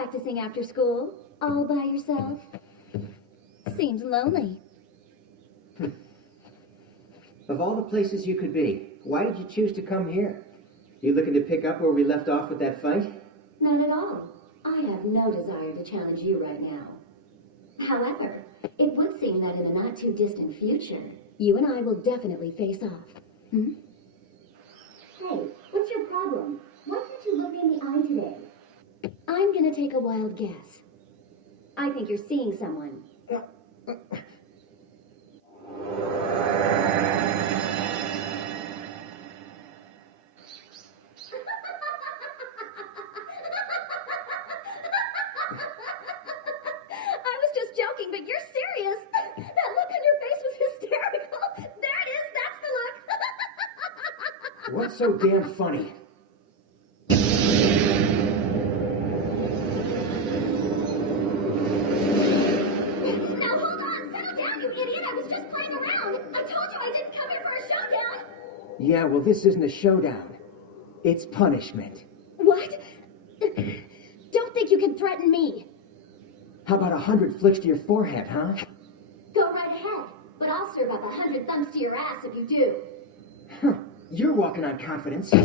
practicing after school, all by yourself? Seems lonely. Of all the places you could be, why did you choose to come here? You looking to pick up where we left off with that fight? Not at all. I have no desire to challenge you right now. However, it would seem that in the not-too-distant future, you and I will definitely face off. Hmm? Hey, what's your problem? Why can't you look me in the eye today? I'm gonna take a wild guess. I think you're seeing someone. I was just joking, but you're serious. That look on your face was hysterical. There it is, that's the look. What's so damn funny? Now hold on, settle down, you idiot. I was just playing around. I told you I didn't come here for a showdown. Yeah, well, this isn't a showdown. It's punishment. What? Don't think you can threaten me. How about 100 flicks to your forehead, huh? Go right ahead, but I'll serve up 100 thumbs to your ass if you do. Huh. You're walking on confidence. You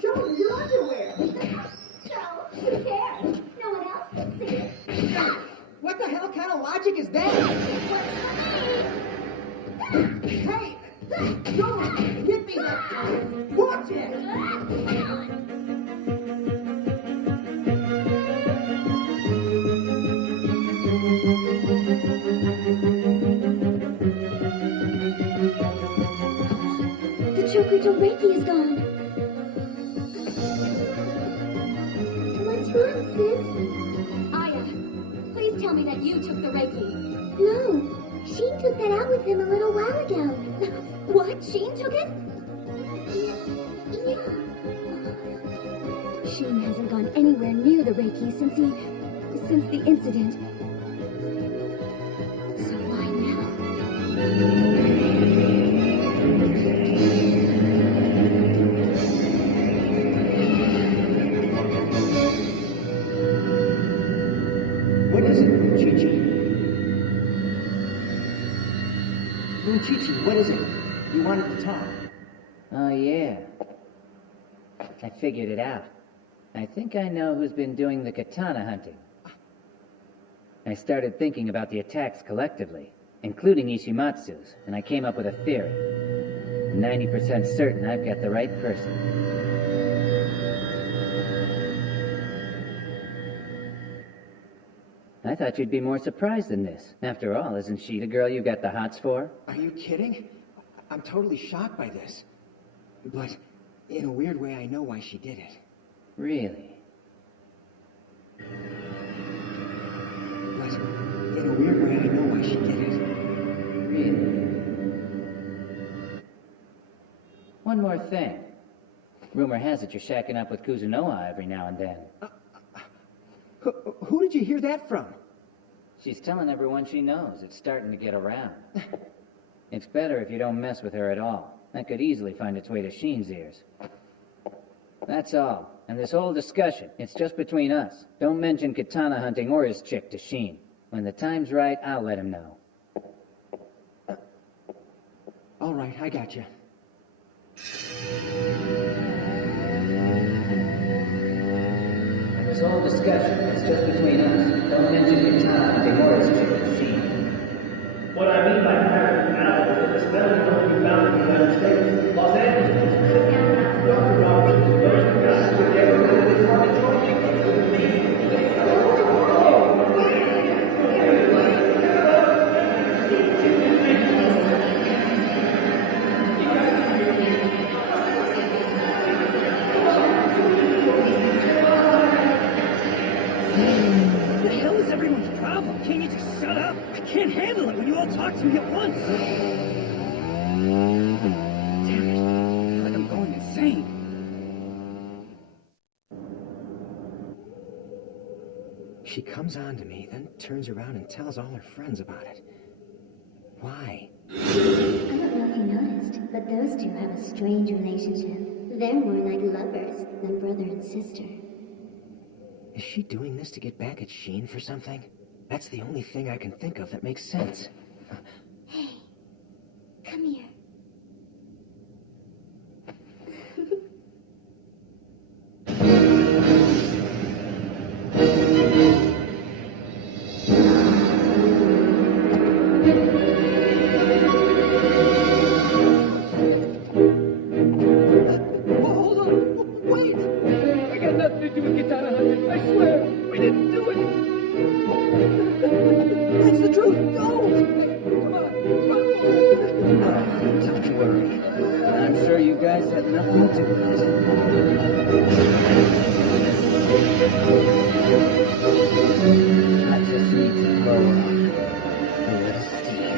showed me your underwear. So, who cares? No one else can see it. What the hell kind of logic is that? Hey! Don't hit me that time! Watch it! The Chokuto Reiki is gone. What's wrong, sis? Aya, please tell me that you took the Reiki. No, Sheen took that out with him a little while ago. What? Sheen took it? Yeah. Sheen hasn't gone anywhere near the Reiki since the incident. So why now? What is it, Chi-Chi? Chi-Chi, what is it? You wanted to talk. Oh, yeah. I figured it out. I think I know who's been doing the katana hunting. I started thinking about the attacks collectively, including Ishimatsu's, and I came up with a theory. 90% certain I've got the right person. I thought you'd be more surprised than this. After all, isn't she the girl you got the hots for? Are you kidding? I'm totally shocked by this. But in a weird way, I know why she did it. Really? But in a weird way, I know why she did it. Really? One more thing. Rumor has it you're shacking up with Kuzunoha every now and then. Who did you hear that from? She's telling everyone she knows. It's starting to get around. It's better if you don't mess with her at all. That could easily find its way to Sheen's ears. That's all. And this whole discussion, it's just between us. Don't mention katana hunting or his chick to Sheen. When the time's right, I'll let him know. All right, I got you. And this whole discussion, it's just between us. Don't mention katana hunting or his chick to Sheen. What I mean by paradigm now is that this metal can only be found in the United States. Los Angeles, specifically. Dr. Roberts is the first guy who ever really did want to join me. What the hell is everyone's problem? Can't you just shut up? I can't handle it when you all talk to me at once. Damn it. I feel like I'm going insane. She comes on to me, then turns around and tells all her friends about it. Why? I don't know if you noticed, but those two have a strange relationship. They're more like lovers than brother and sister. Is she doing this to get back at Sheen for something? That's the only thing I can think of that makes sense. Hey, come here. Hold on! Wait! We got nothing to do with Katana Hunter. I swear! We didn't do it! That's the truth! Don't! Come on! Don't worry. I'm sure you guys had nothing to do with it. I just need to blow off a little steam.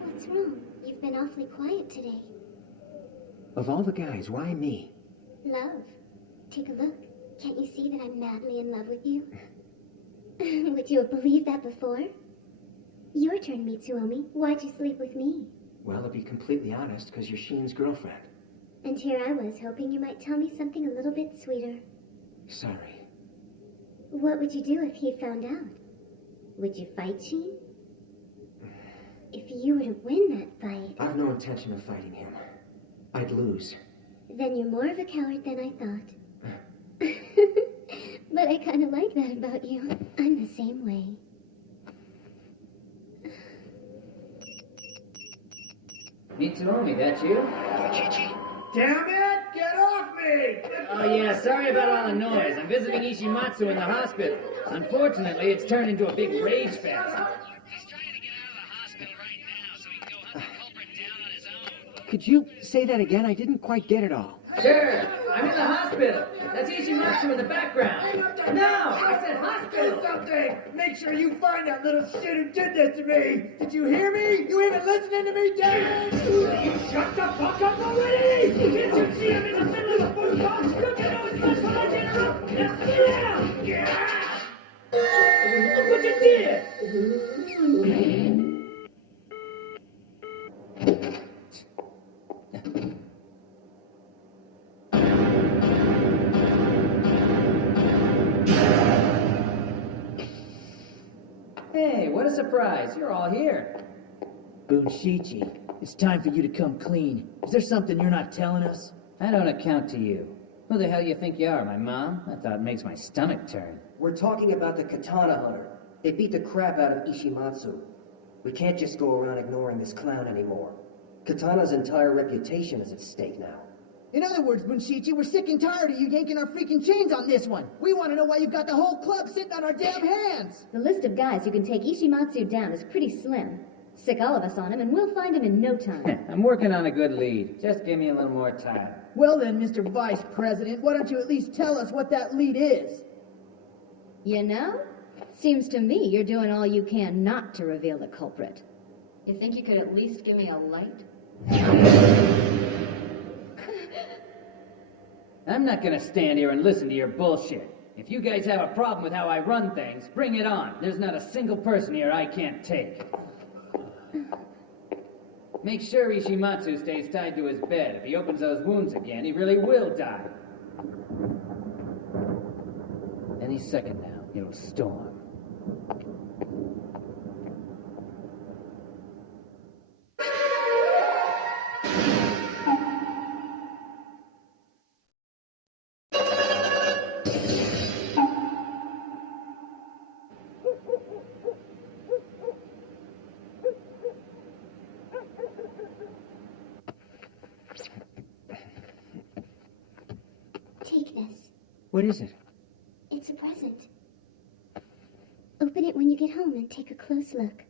What's wrong? You've been awfully quiet today. Of all the guys, why me? Love. Take a look. Can't you see that I'm madly in love with you? Would you have believed that before? Your turn, Mitsuomi. Why'd you sleep with me? Well, to be completely honest, because you're Sheen's girlfriend. And here I was, hoping you might tell me something a little bit sweeter. Sorry. What would you do if he found out? Would you fight Sheen? If you were to win that fight, I've no intention of fighting him. I'd lose. then you're more of a coward than I thought. But I kind of like that about you. I'm the same way. Mitsuomi, that you? Damn it! Get off me! Oh yeah, sorry about all the noise. I'm visiting Ishimatsu in the hospital. Unfortunately, it's turned into a big rage fest. He's trying to get out of the hospital right now so he can go hunt the culprit down on his own. Could you say that again? I didn't quite get it all. Sure, I'm in the hospital. That's Ishimatsu in the background. No, I said Do hospital. something! Make sure you find that little shit who did this to me! Did you hear me? You even listening to me, damn it? Shut the fuck up already! Can't you see I'm in the middle of a phone call? Look, I know it's not so much interrupt! Now sit down! Yeah! Look what you did! Hey, what a surprise. You're all here. Bunshichi, it's time for you to come clean. Is there something you're not telling us? I don't account to you. Who the hell you think you are, my mom? That thought makes my stomach turn. We're talking about the Katana Hunter. They beat the crap out of Ishimatsu. We can't just go around ignoring this clown anymore. Katana's entire reputation is at stake now. In other words, Bunshichi, we're sick and tired of you yanking our freaking chains on this one. We want to know why you've got the whole club sitting on our damn hands. The list of guys who can take Ishimatsu down is pretty slim. Sick all of us on him, and we'll find him in no time. I'm working on a good lead. Just give me a little more time. Well then, Mr. Vice President, why don't you at least tell us what that lead is? You know? Seems to me you're doing all you can not to reveal the culprit. You think you could at least give me a light? I'm not gonna stand here and listen to your bullshit. If you guys have a problem with how I run things, bring it on. There's not a single person here I can't take. Make sure Ishimatsu stays tied to his bed. If he opens those wounds again, he really will die. Any second now, it'll storm. Take this. What is it? It's a present. Open it when you get home and take a close look.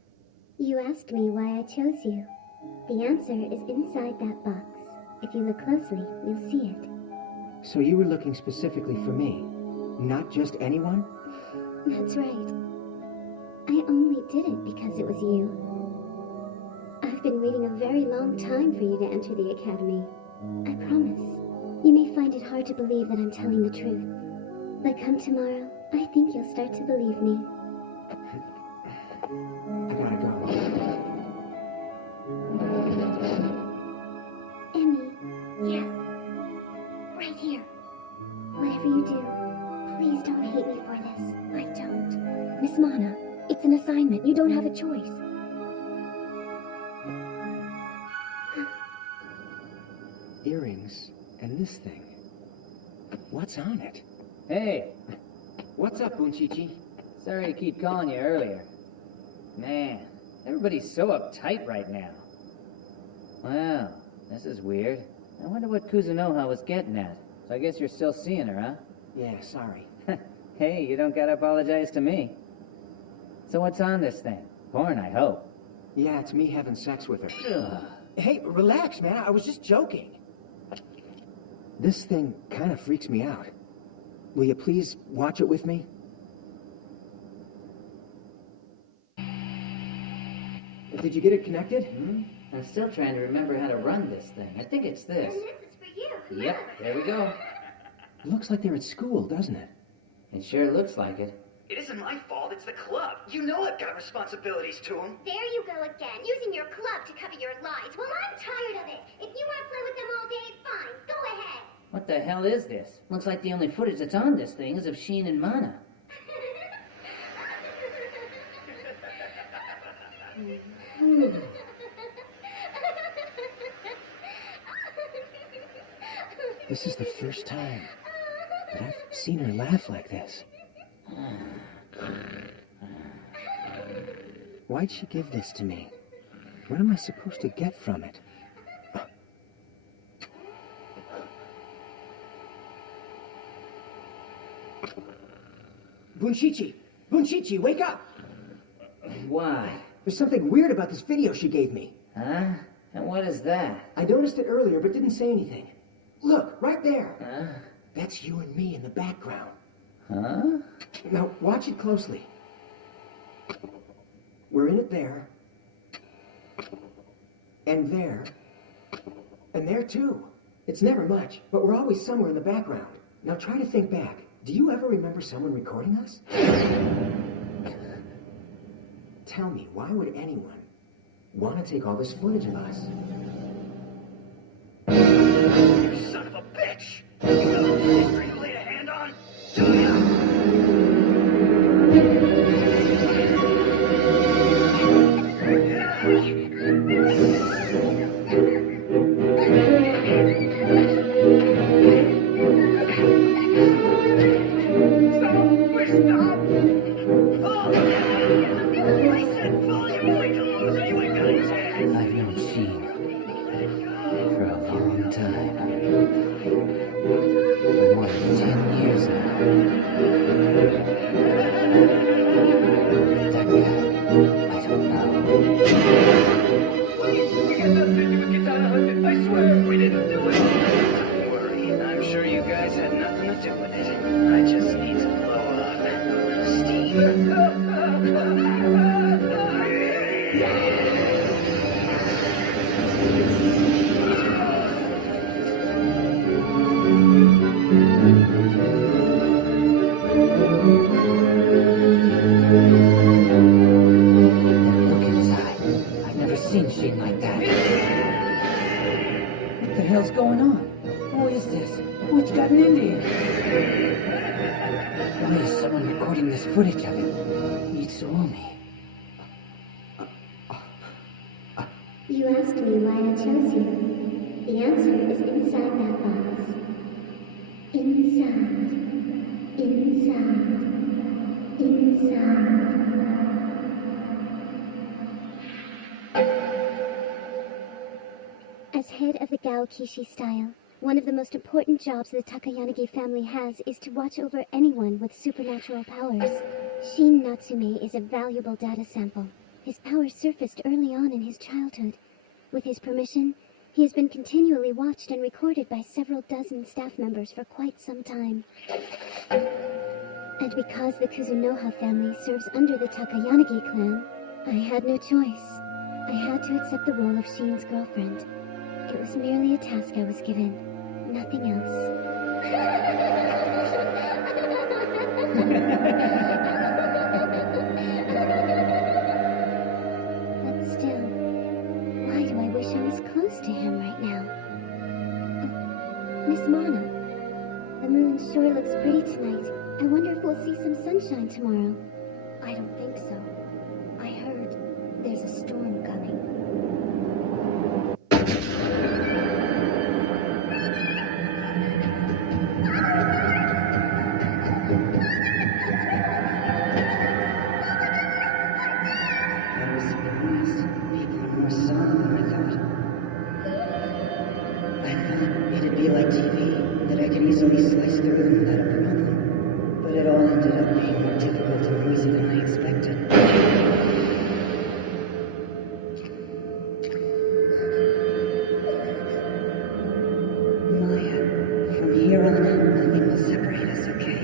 You asked me why I chose you. The answer is inside that box. If you look closely, you'll see it. So you were looking specifically for me, not just anyone? That's right. I only did it because it was you. I've been waiting a very long time for you to enter the academy. I promise. You may find it hard to believe that I'm telling the truth. But come tomorrow, I think you'll start to believe me. I gotta go. Emmy. Yes. Right here. Whatever you do, please don't hate me for this. I don't. Miss Mana, it's an assignment. You don't have a choice. Earrings and this thing. What's on it? Hey, What's up, Bunchichi? sorry to keep calling you earlier. Man, everybody's so uptight right now. Wow, this is weird. I wonder what Kuzunoha was getting at. So I guess you're still seeing her, huh? Yeah, sorry. Hey, you don't gotta apologize to me. So what's on this thing? Porn, I hope. Yeah, it's me having sex with her. Ugh. Hey, relax, man. I was just joking. This thing kind of freaks me out. Will you please watch it with me? Did you get it connected? I'm still trying to remember how to run this thing. I think it's this. And this is for you. Yep, there we go. Looks like they're at school, doesn't it? It sure looks like it. It isn't my fault, it's the club. You know I've got responsibilities to them. There you go again, using your club to cover your lies. Well, I'm tired of it. If you want to play with them all day, fine. Go ahead. What the hell is this? Looks like the only footage that's on this thing is of Sheen and Mana. This is the first time that I've seen her laugh like this. Why'd she give this to me? What am I supposed to get from it? Bunchichi! Bunchichi, wake up! Why? There's something weird about this video she gave me. Huh? And what is that? I noticed it earlier, but didn't say anything. Look, right there. Huh? That's you and me in the background. Huh? Now, watch it closely. We're in it there. And there. And there too. It's never much, but we're always somewhere in the background. Now try to think back. Do you ever remember someone recording us? Tell me, why would anyone want to take all this footage of us? You son of a bitch! You know who's history to lay a hand on? Julia! I've known Sheen for a long time. For more than 10 years now. That guy, I don't know. We got nothing to do with Katana Hunter. I swear, we didn't do it. Don't worry, I'm sure you guys had nothing to do with it. I just need to blow off steam. Look at his eye. I've never seen Sheen like that. What the hell's going on? Who is this? What's gotten into him? Why is someone recording this footage of him? Itsuomi. You asked me why I chose you. The answer is inside that box. Inside. As head of the Gao Kishi style, one of the most important jobs the Takayanagi family has is to watch over anyone with supernatural powers. Shin Natsume is a valuable data sample. His powers surfaced early on in his childhood. With his permission, he has been continually watched and recorded by several dozen staff members for quite some time. And because the Kuzunoha family serves under the Takayanagi clan, I had no choice. I had to accept the role of Shin's girlfriend. It was merely a task I was given, nothing else. But still, why do I wish I was close to him right now? Miss Mana, the moon sure looks pretty tonight. I wonder if we'll see some sunshine tomorrow. I don't think so. I heard there's a storm coming. I was surprised. People are more silent than I thought. I thought it'd be like TV, that I could easily slice through them without a problem. But it all ended up being more difficult and noisy than I expected. Maya, from here on out, nothing will separate us, okay?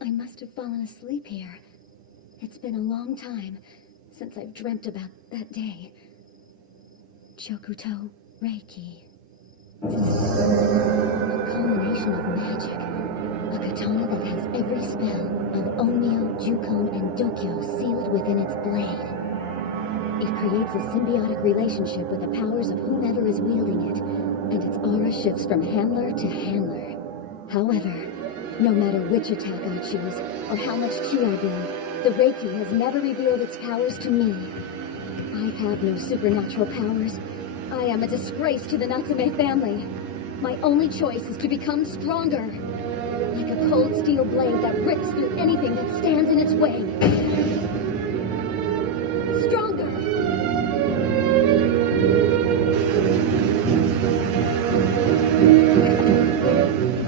I must have fallen asleep here. It's been a long time since I've dreamt about that day. Chokuto Reiki. A culmination of magic. A katana that has every spell of Onmyo, Jukon, and Dokyo sealed within its blade. It creates a symbiotic relationship with the powers of whomever is wielding it, and its aura shifts from handler to handler. However, no matter which attack I choose, or how much chi I build, the Reiki has never revealed its powers to me. I have no supernatural powers. I am a disgrace to the Natsume family. My only choice is to become stronger. Like a cold steel blade that rips through anything that stands in its way. Stronger!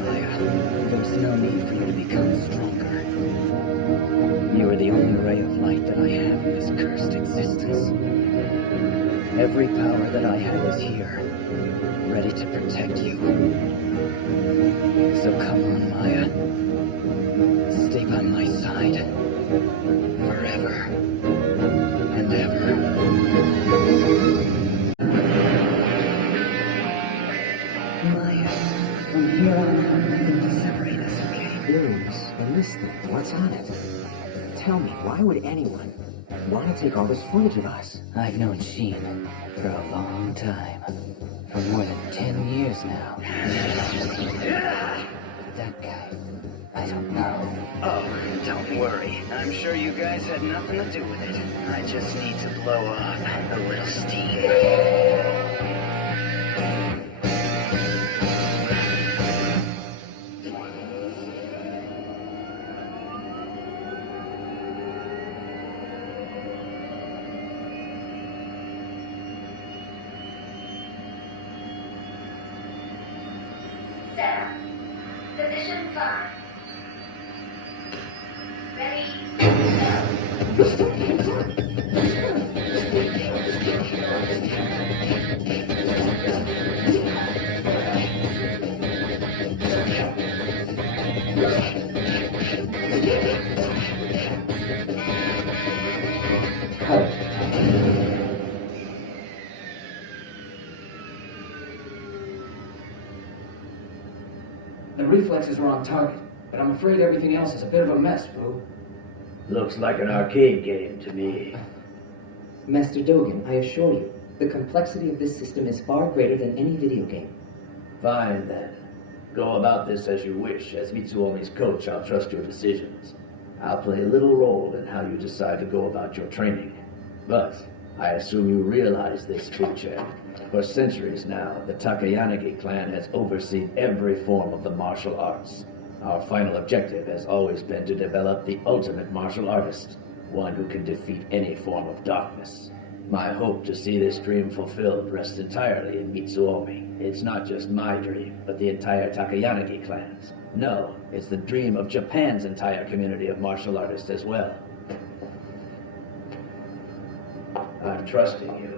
Maya, there's no need for you to become stronger. You are the only ray of light that I have in this cursed existence. Every power that I have is here, ready to protect you. So come on, Maya. Stay by my side. Forever. And ever. Maya, from here on out, nothing will separate us, okay? Blues, and this thing, what's on it? Tell me, why would anyone want to take all this footage of us? I've known Sheen for a long time. For more than 10 years now. That guy, I don't know. Oh, don't worry. I'm sure you guys had nothing to do with it. I just need to blow off a little steam. Sarah, position 5. The reflexes are on target, but I'm afraid everything else is a bit of a mess, Boo. Looks like an arcade game to me. Master Dogen, I assure you, the complexity of this system is far greater than any video game. Fine then. Go about this as you wish. As Mitsuomi's coach, I'll trust your decisions. I'll play a little role in how you decide to go about your training. But I assume you realize this, Fuchen. For centuries now, the Takayanagi clan has overseen every form of the martial arts. Our final objective has always been to develop the ultimate martial artist, one who can defeat any form of darkness. My hope to see this dream fulfilled rests entirely in Mitsuomi. It's not just my dream, but the entire Takayanagi clan's. No, it's the dream of Japan's entire community of martial artists as well. I'm trusting you.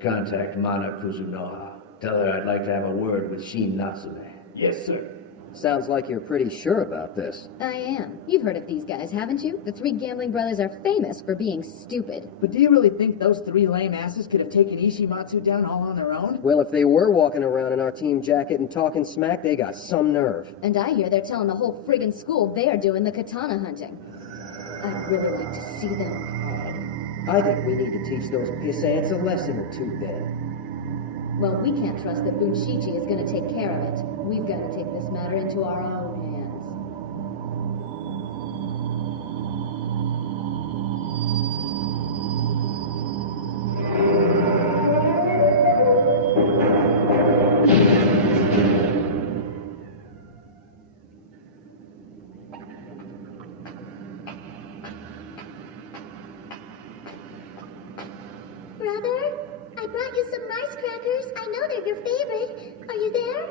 Contact Mana Kuzunoha. Tell her I'd like to have a word with Shin Natsume. Yes, sir. Sounds like you're pretty sure about this. I am. You've heard of these guys, haven't you? The three gambling brothers are famous for being stupid. But do you really think those three lame asses could have taken Ishimatsu down all on their own? Well, if they were walking around in our team jacket and talking smack, they got some nerve. And I hear they're telling the whole friggin' school they're doing the katana hunting. I'd really like to see them. I think we need to teach those piss ants a lesson or two then. Well, we can't trust that Bunshichi is going to take care of it. We've got to take this matter into our own hands. Brother, I brought you some rice crackers. I know they're your favorite. Are you there?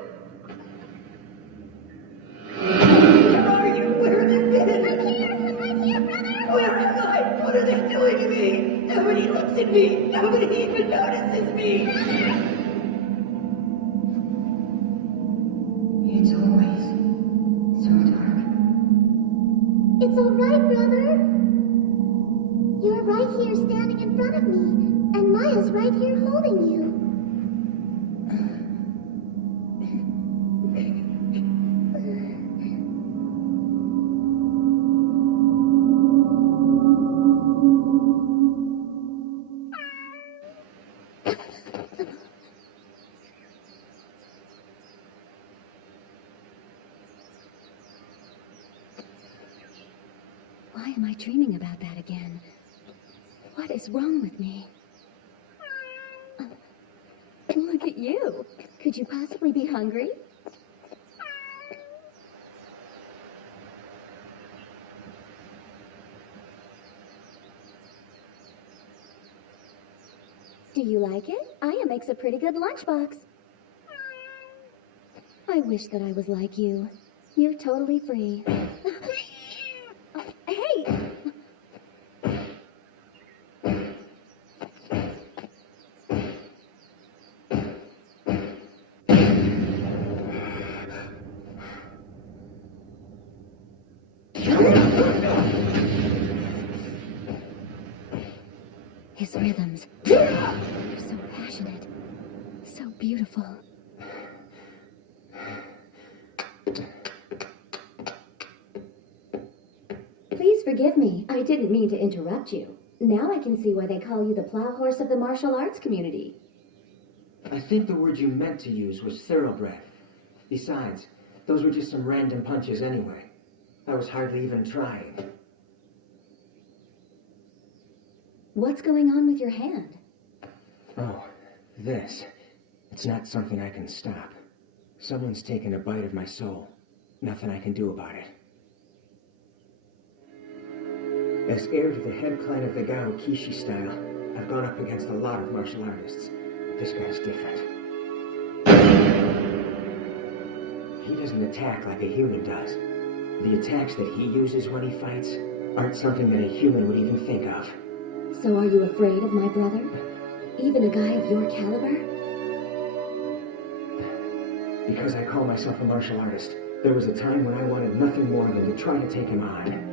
Where are you? Where have you been? I'm right here, brother. Where am I? What are they doing to me? Nobody looks at me. Nobody even notices me. It's always so dark. It's all right, brother. You're right here standing in front of me, and Maya's right here holding you. Why am I dreaming about that again? What is wrong with me? Look at you. Could you possibly be hungry? Do you like it? Aya makes a pretty good lunchbox. I wish that I was like you. You're totally free. Hey! His rhythms. They're so passionate. So beautiful. Please forgive me. I didn't mean to interrupt you. Now I can see why they call you the plow horse of the martial arts community. I think the word you meant to use was thoroughbred. Besides, those were just some random punches anyway. I was hardly even trying. What's going on with your hand? Oh, this. It's not something I can stop. Someone's taken a bite of my soul. Nothing I can do about it. As heir to the head clan of the Gao Kishi style, I've gone up against a lot of martial artists. But this guy's different. He doesn't attack like a human does. The attacks that he uses when he fights aren't something that a human would even think of. So are you afraid of my brother? Even a guy of your caliber? Because I call myself a martial artist, there was a time when I wanted nothing more than to try to take him on.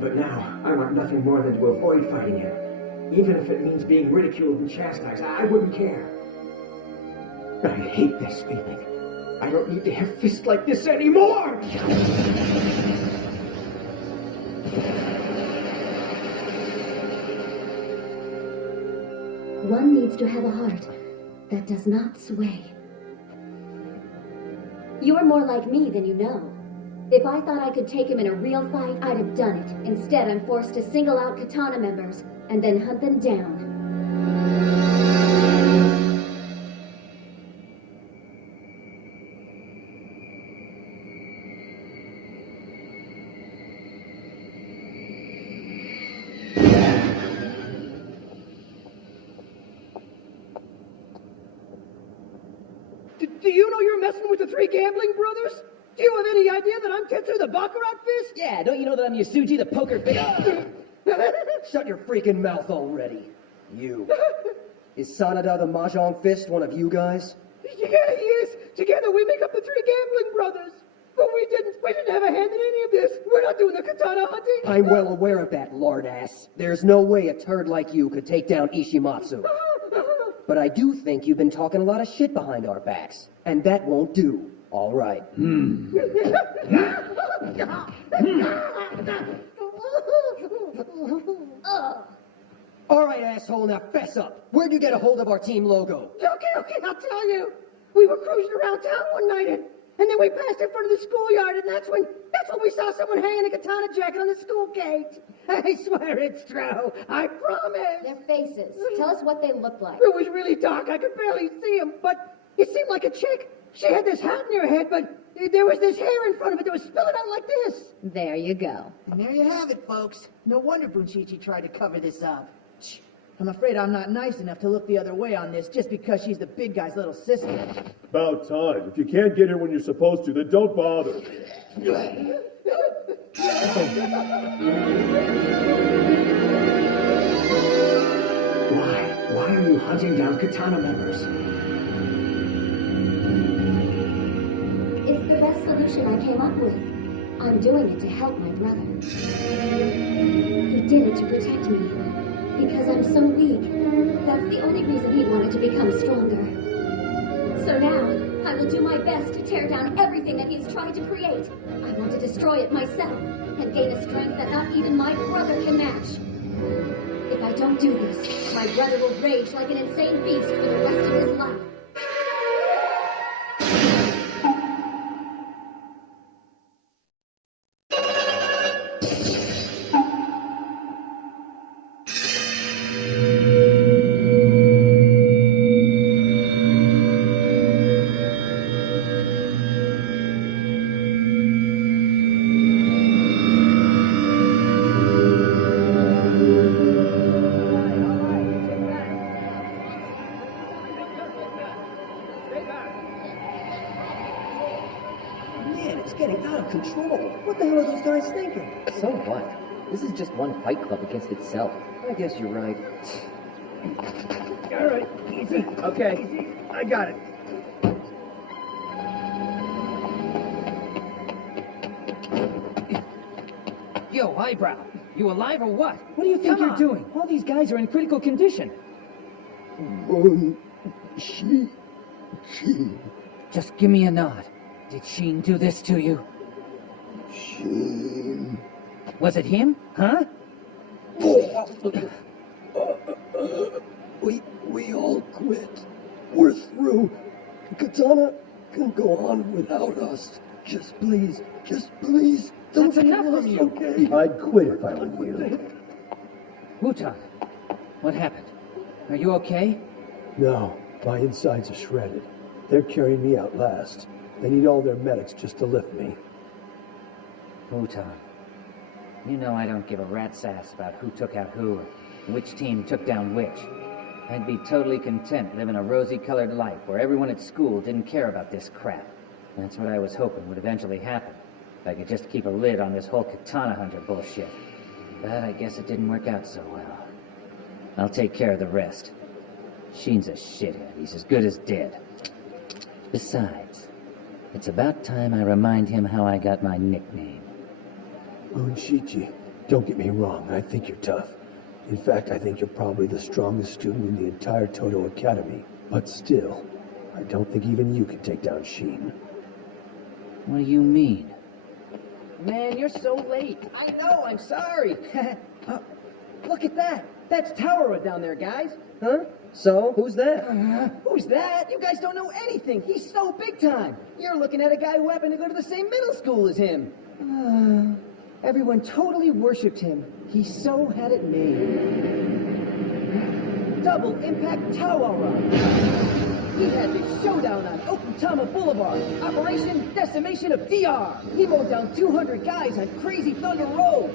But now, I want nothing more than to avoid fighting him. Even if it means being ridiculed and chastised, I wouldn't care. I hate this feeling. I don't need to have fists like this anymore! One needs to have a heart that does not sway. You're more like me than you know. If I thought I could take him in a real fight, I'd have done it. Instead, I'm forced to single out Katana members and then hunt them down. Do you know you're messing with the three gambling brothers? Do you have any idea that I'm Tetsu the Baccarat Fist? Yeah, don't you know that I'm Yasuji the poker face? Shut your freaking mouth already. You. Is Sanada the Mahjong Fist one of you guys? Yeah, he is. Together we make up the three gambling brothers. But we didn't have a hand in any of this. We're not doing the katana hunting. I'm well aware of that, lardass. There's no way a turd like you could take down Ishimatsu. But I do think you've been talking a lot of shit behind our backs. And that won't do. All right. All right, asshole, now fess up. Where'd you get a hold of our team logo? Okay, I'll tell you. We were cruising around town one night and then we passed in front of the schoolyard and that's when we saw someone hanging a katana jacket on the school gate. I swear it's true. I promise. Their faces. Tell us what they look like. It was really dark. I could barely see them, but it seemed like a chick. She had this hat in her head, but there was this hair in front of it that was spilling out like this. There you go. And there you have it, folks. No wonder Bunchichi tried to cover this up. I'm afraid I'm not nice enough to look the other way on this just because she's the big guy's little sister. About time. If you can't get here when you're supposed to, then don't bother. Why are you hunting down Katana members? It's the best solution I came up with. I'm doing it to help my brother. He did it to protect me. Because I'm so weak. That's the only reason he wanted to become stronger. So now, I will do my best to tear down everything that he's tried to create. I want to destroy it myself, and gain a strength that not even my brother can match. If I don't do this, my brother will rage like an insane beast for the rest of his life. Man, it's getting out of control. What the hell are those guys thinking? So what? This is just one fight club against itself. I guess you're right. All right, easy. Okay, easy. I got it. Yo, Eyebrow, you alive or what? What do you think you're doing? All these guys are in critical condition. Just give me a nod. Did Sheen do this to you? Sheen. Was it him? Huh? We all quit. We're through. Katana can go on without us. Just please, don't That's enough kill from us, you. okay? I'd quit if I were you. Wutan, what happened? Are you okay? No, my insides are shredded. They're carrying me out last. They need all their medics just to lift me. Wutan, you know I don't give a rat's ass about who took out who or which team took down which. I'd be totally content living a rosy-colored life where everyone at school didn't care about this crap. That's what I was hoping would eventually happen. If I could just keep a lid on this whole katana hunter bullshit. But I guess it didn't work out so well. I'll take care of the rest. Sheen's a shithead. He's as good as dead. Besides, it's about time I remind him how I got my nickname. Unshichi, don't get me wrong, I think you're tough. In fact, I think you're probably the strongest student in the entire Todo Academy. But still, I don't think even you can take down Sheen. What do you mean? Man, you're so late. I know, I'm sorry. Look at that. That's Tawara down there, guys. Huh? So, who's that? Who's that? You guys don't know anything. He's so big time. You're looking at a guy who happened to go to the same middle school as him. Everyone totally worshipped him. He so had it made. Double Impact Tawara. He had the showdown on Okutama Boulevard. Operation Decimation of DR. He mowed down 200 guys on Crazy Thunder Road.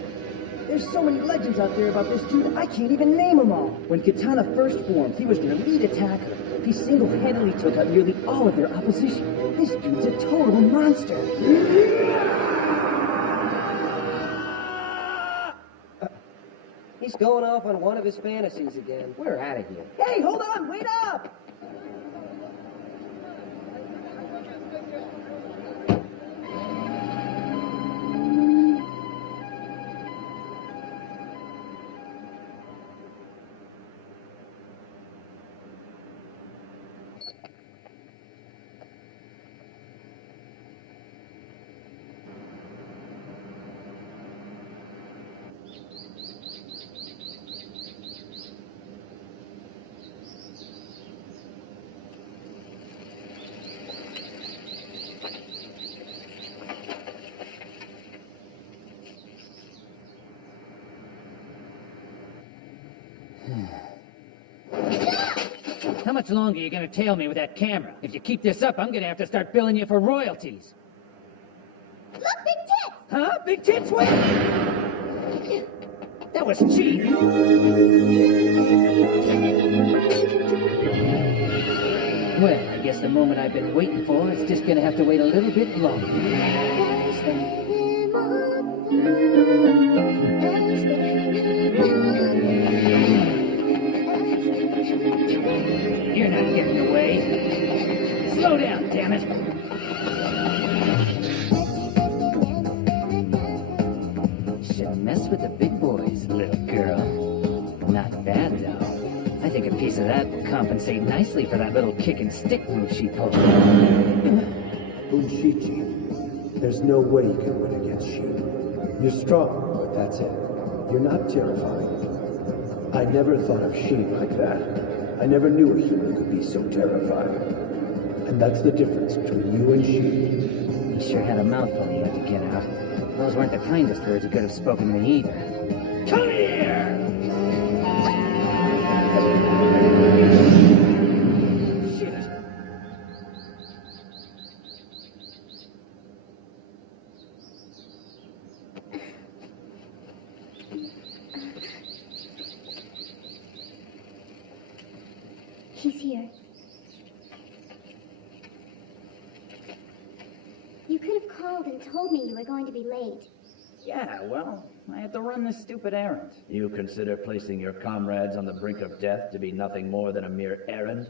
There's so many legends out there about this dude, I can't even name them all. When Katana first formed, he was their lead attacker. He single-handedly took out nearly all of their opposition. This dude's a total monster. He's going off on one of his fantasies again. We're out of here. Hey, hold on! Wait up! How much longer are you gonna tail me with that camera? If you keep this up, I'm gonna have to start billing you for royalties. Look, big tits! Huh? Big tits? Wait! That was cheap! Well, I guess the moment I've been waiting for is just gonna have to wait a little bit longer. You're not getting away. Slow down, damn it. Shouldn't mess with the big boys, little girl. Not bad, though. I think a piece of that will compensate nicely for that little kick and stick move she pulled. Unshichi, there's no way you can win against Shin. You're strong, but that's it. You're not terrifying. I never thought of Shin like that. I never knew a human could be so terrifying. And that's the difference between you and Shin. He sure had a mouthful he had to get out. Those weren't the kindest words he could have spoken to me either. Come here! Shit. He's here. You could have called and told me you were going to be late. Yeah, well, I had to run this stupid errand. You consider placing your comrades on the brink of death to be nothing more than a mere errand?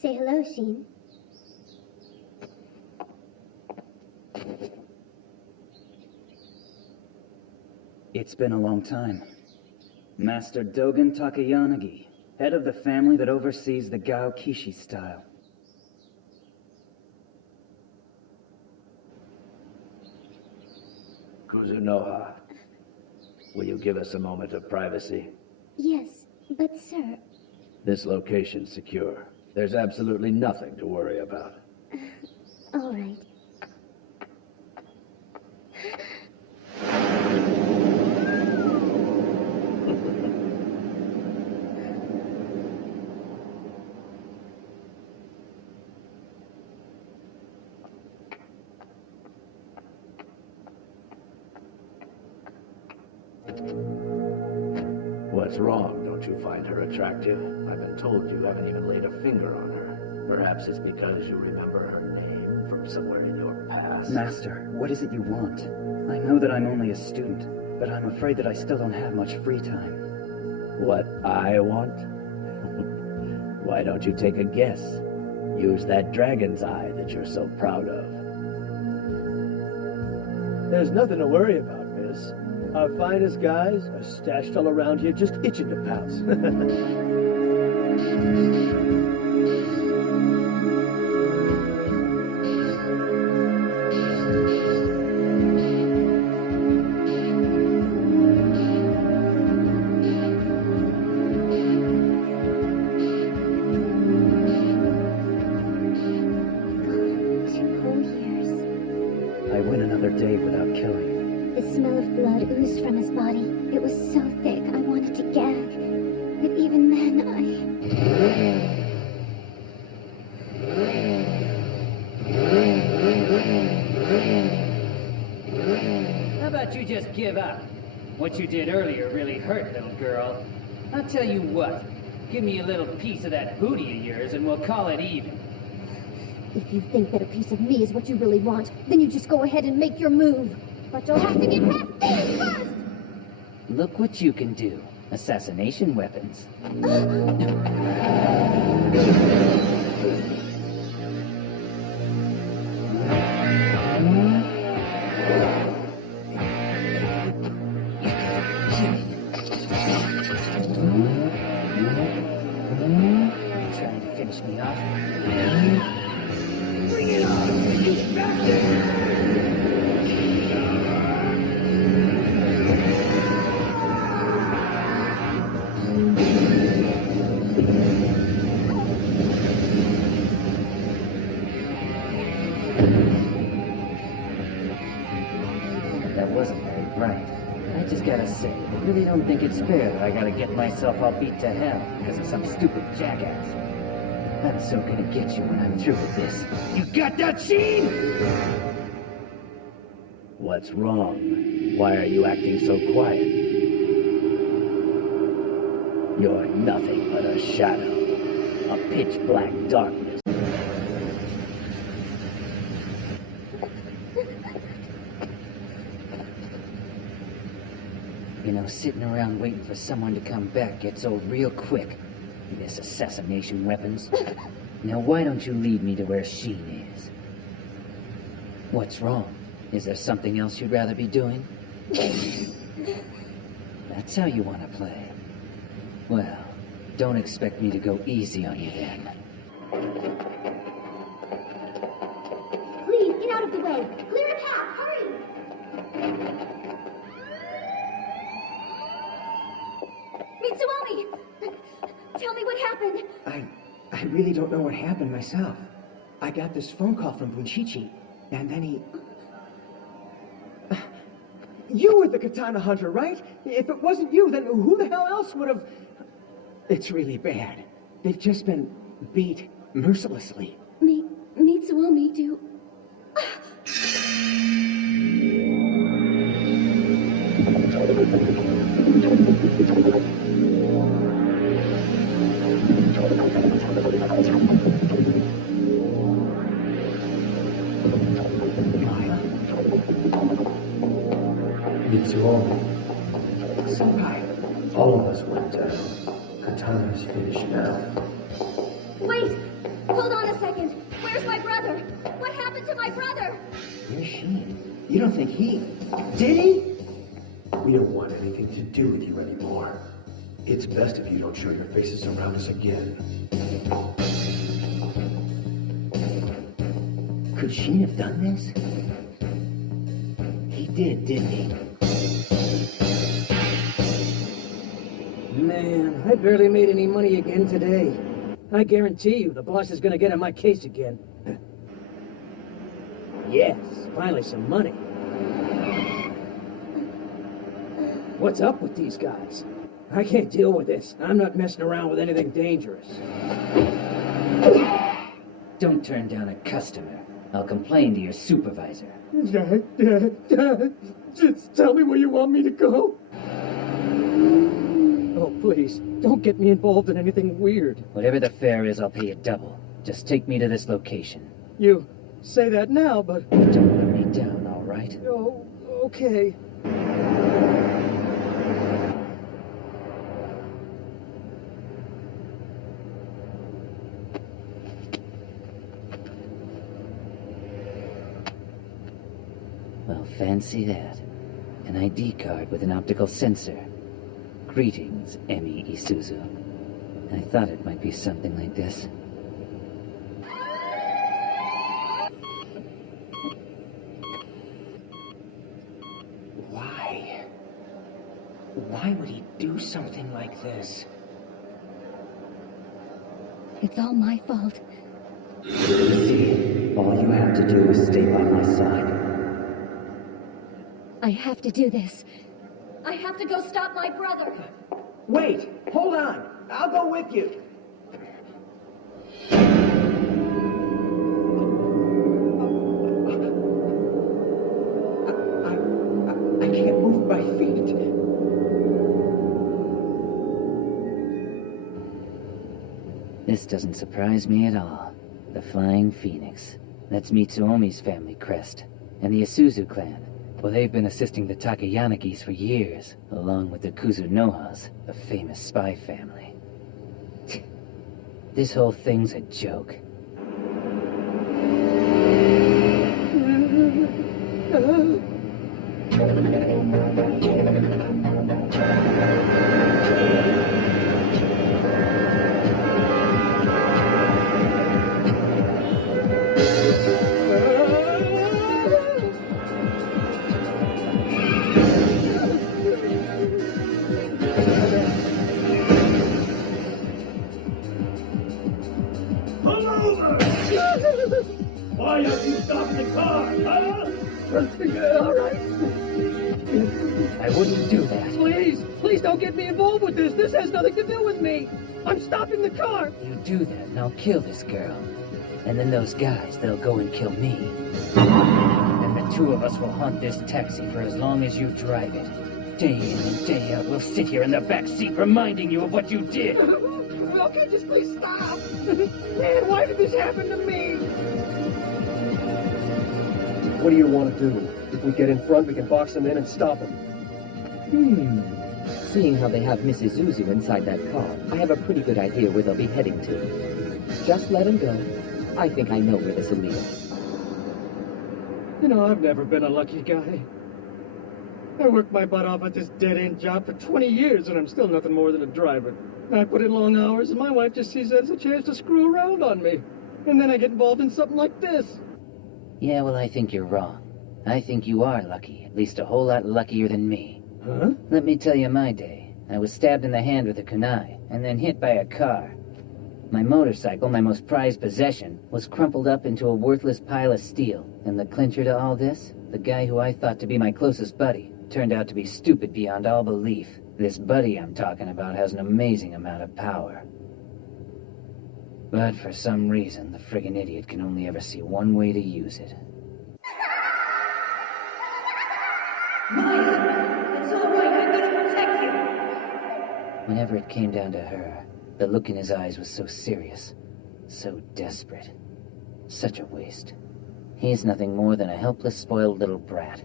Say hello, Sheen. It's been a long time. Master Dogen Takayanagi, head of the family that oversees the Gao Kishi style. Kuzunoha, will you give us a moment of privacy? Yes, but sir, This location's secure. There's absolutely nothing to worry about. all right. What's wrong? Don't you find her attractive? I've been told you haven't even laid a finger on her. Perhaps it's because you remember her name from somewhere in your past. Master, what is it you want? I know that I'm only a student, but I'm afraid that I still don't have much free time. What I want? Why don't you take a guess? Use that dragon's eye that you're so proud of. There's nothing to worry about, miss. Our finest guys are stashed all around here just itching to pounce. I went another day without killing. The smell of blood oozed from his body. It was so thick I wanted to gag. But even then, How about you just give up? What you did earlier really hurt, little girl. I'll tell you what. Give me a little piece of that booty of yours and we'll call it even. If you think that a piece of me is what you really want, then you just go ahead and make your move. But you'll have to get past these first! Look what you can do. Assassination weapons. Trying to finish me off? Bring it on, you bastard! That wasn't very bright. I just gotta say, I really don't think it's fair that I gotta get myself all beat to hell because of some stupid jackass. I'm so gonna get you when I'm through with this. You got that, Sheen? What's wrong? Why are you acting so quiet? You're nothing but a shadow. A pitch-black darkness. You know, sitting around waiting for someone to come back gets old real quick. This assassination weapons. Now why don't you lead me to where Sheen is? What's wrong? Is there something else you'd rather be doing? That's how you want to play. Well, don't expect me to go easy on you then. Please, get out of the way. Clear a path, hurry! Mitsuomi! Tell me what happened. I really don't know what happened myself. I got this phone call from Bunchichi, and then he... You were the katana hunter, right? If it wasn't you, then who the hell else would have... It's really bad. They've just been beat mercilessly. Mitsuomi, do... Mitsuomi, Senpai. all of us went down. Katana is finished now. Wait! Hold on a second. Where's my brother? What happened to my brother? Where's Sheen? You don't think he... Did he? We don't want anything to do with you anymore. It's best if you don't show your faces around us again. Could Sheen have done this? He did, didn't he? Man, I barely made any money again today. I guarantee you the boss is gonna get on my case again. Yes, finally some money. What's up with these guys? I can't deal with this. I'm not messing around with anything dangerous. Don't turn down a customer. I'll complain to your supervisor. Just tell me where you want me to go. Oh, please, don't get me involved in anything weird. Whatever the fare is, I'll pay you double. Just take me to this location. You say that now, but... Don't let me down, all right? Oh, okay. Well, fancy that. An ID card with an optical sensor. Greetings, Emi Isuzu. I thought it might be something like this. Why? Why would he do something like this? It's all my fault. See, all you have to do is stay by my side. I have to do this. I have to go stop my brother. Wait! Hold on! I'll go with you! I can't move my feet. This doesn't surprise me at all. The Flying Phoenix. That's Mitsuomi's family crest. And the Isuzu clan. Well, they've been assisting the Takayanagis for years, along with the Kuzunohas, a famous spy family. This whole thing's a joke. Pull over! Why have you stopped the car, huh? All right. I wouldn't do that. Please don't get me involved with this. This has nothing to do with me. I'm stopping the car. You do that, and I'll kill this girl. And then those guys, they'll go and kill me. And the two of us will haunt this taxi for as long as you drive it. Day in and day out, we'll sit here in the back seat reminding you of what you did. Okay, just please stop. Man, why did this happen to me? What do you want to do? If we get in front, we can box them in and stop them. Seeing how they have Mrs. Zuzu inside that car, I have a pretty good idea where they'll be heading to. Just let them go. I think I know where this will lead us. You know, I've never been a lucky guy. I worked my butt off at this dead-end job for 20 years, and I'm still nothing more than a driver. I put in long hours, and my wife just sees that as a chance to screw around on me. And then I get involved in something like this. Yeah, well, I think you're wrong. I think you are lucky, at least a whole lot luckier than me. Huh? Let me tell you my day. I was stabbed in the hand with a kunai, and then hit by a car. My motorcycle, my most prized possession, was crumpled up into a worthless pile of steel. And the clincher to all this? The guy who I thought to be my closest buddy turned out to be stupid beyond all belief. This buddy I'm talking about has an amazing amount of power. But for some reason, the friggin' idiot can only ever see one way to use it. Maya, it's all right. I'm gonna protect you. Whenever it came down to her, the look in his eyes was so serious, so desperate. Such a waste. He's nothing more than a helpless, spoiled little brat.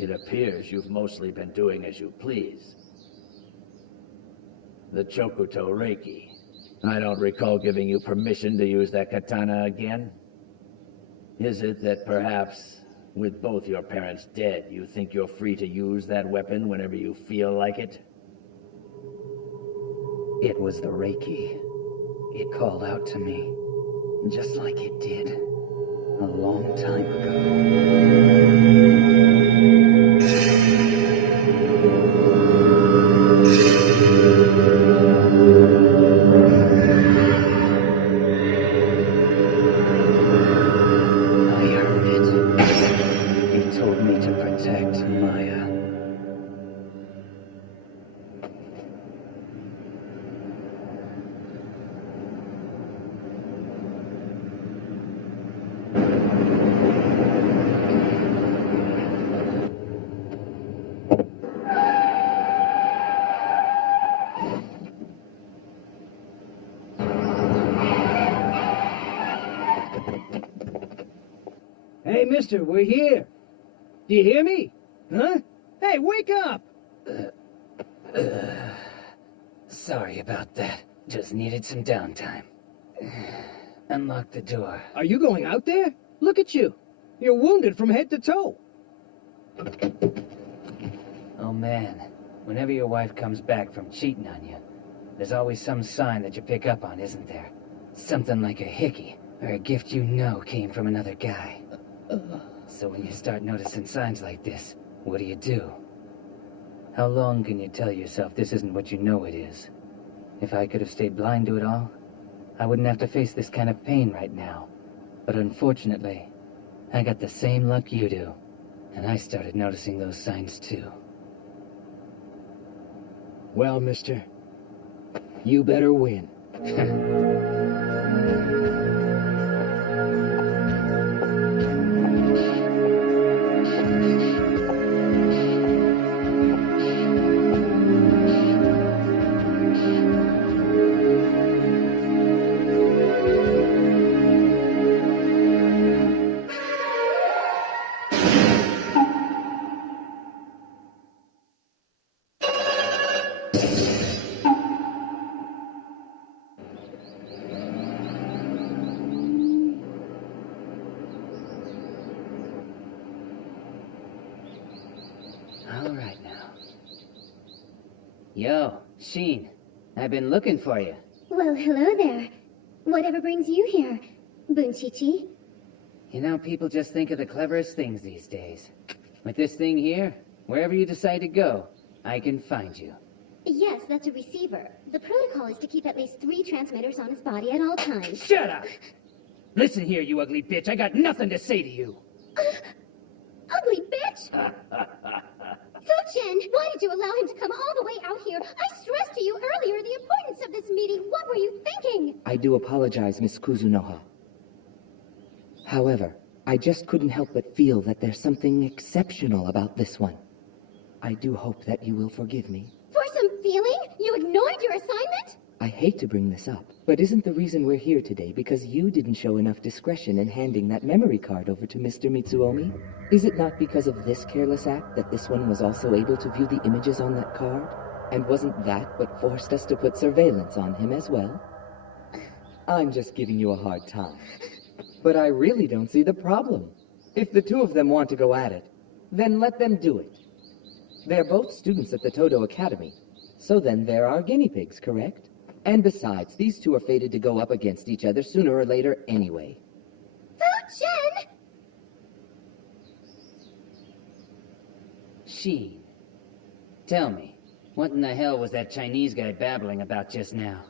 It appears you've mostly been doing as you please. The Chokuto Reiki. I don't recall giving you permission to use that katana again. Is it that perhaps, with both your parents dead, you think you're free to use that weapon whenever you feel like it? It was the Reiki. It called out to me, just like it did a long time ago. Hey, mister, we're here. Do you hear me? Huh? Hey, wake up! Sorry about that. Just needed some downtime. Unlock the door. Are you going out there? Look at you. You're wounded from head to toe. Oh man, whenever your wife comes back from cheating on you, there's always some sign that you pick up on, isn't there? Something like a hickey, or a gift you know came from another guy. So when you start noticing signs like this, what do? How long can you tell yourself this isn't what you know it is? If I could have stayed blind to it all, I wouldn't have to face this kind of pain right now. But unfortunately, I got the same luck you do, and I started noticing those signs too. Well, mister, you better win. Yo, Sheen. I've been looking for you. Well, hello there. Whatever brings you here, Bunchichi? You know, people just think of the cleverest things these days. With this thing here, wherever you decide to go, I can find you. Yes, that's a receiver. The protocol is to keep at least 3 transmitters on his body at all times. Shut up! Listen here, you ugly bitch. I got nothing to say to you. Ugly bitch! Fu-Chen, why did you allow him to come all the way out here? I stressed to you earlier the importance of this meeting. What were you thinking? I do apologize, Miss Kuzunoha. However, I just couldn't help but feel that there's something exceptional about this one. I do hope that you will forgive me. For some feeling? You ignored your assignment? I hate to bring this up, but isn't the reason we're here today because you didn't show enough discretion in handing that memory card over to Mr. Mitsuomi? Is it not because of this careless act that this one was also able to view the images on that card? And wasn't that what forced us to put surveillance on him as well? I'm just giving you a hard time. But I really don't see the problem. If the two of them want to go at it, then let them do it. They're both students at the Todo Academy, so then they're our guinea pigs, correct? And besides, these two are fated to go up against each other sooner or later anyway. Fu-Chen! Sheen. Tell me, what in the hell was that Chinese guy babbling about just now?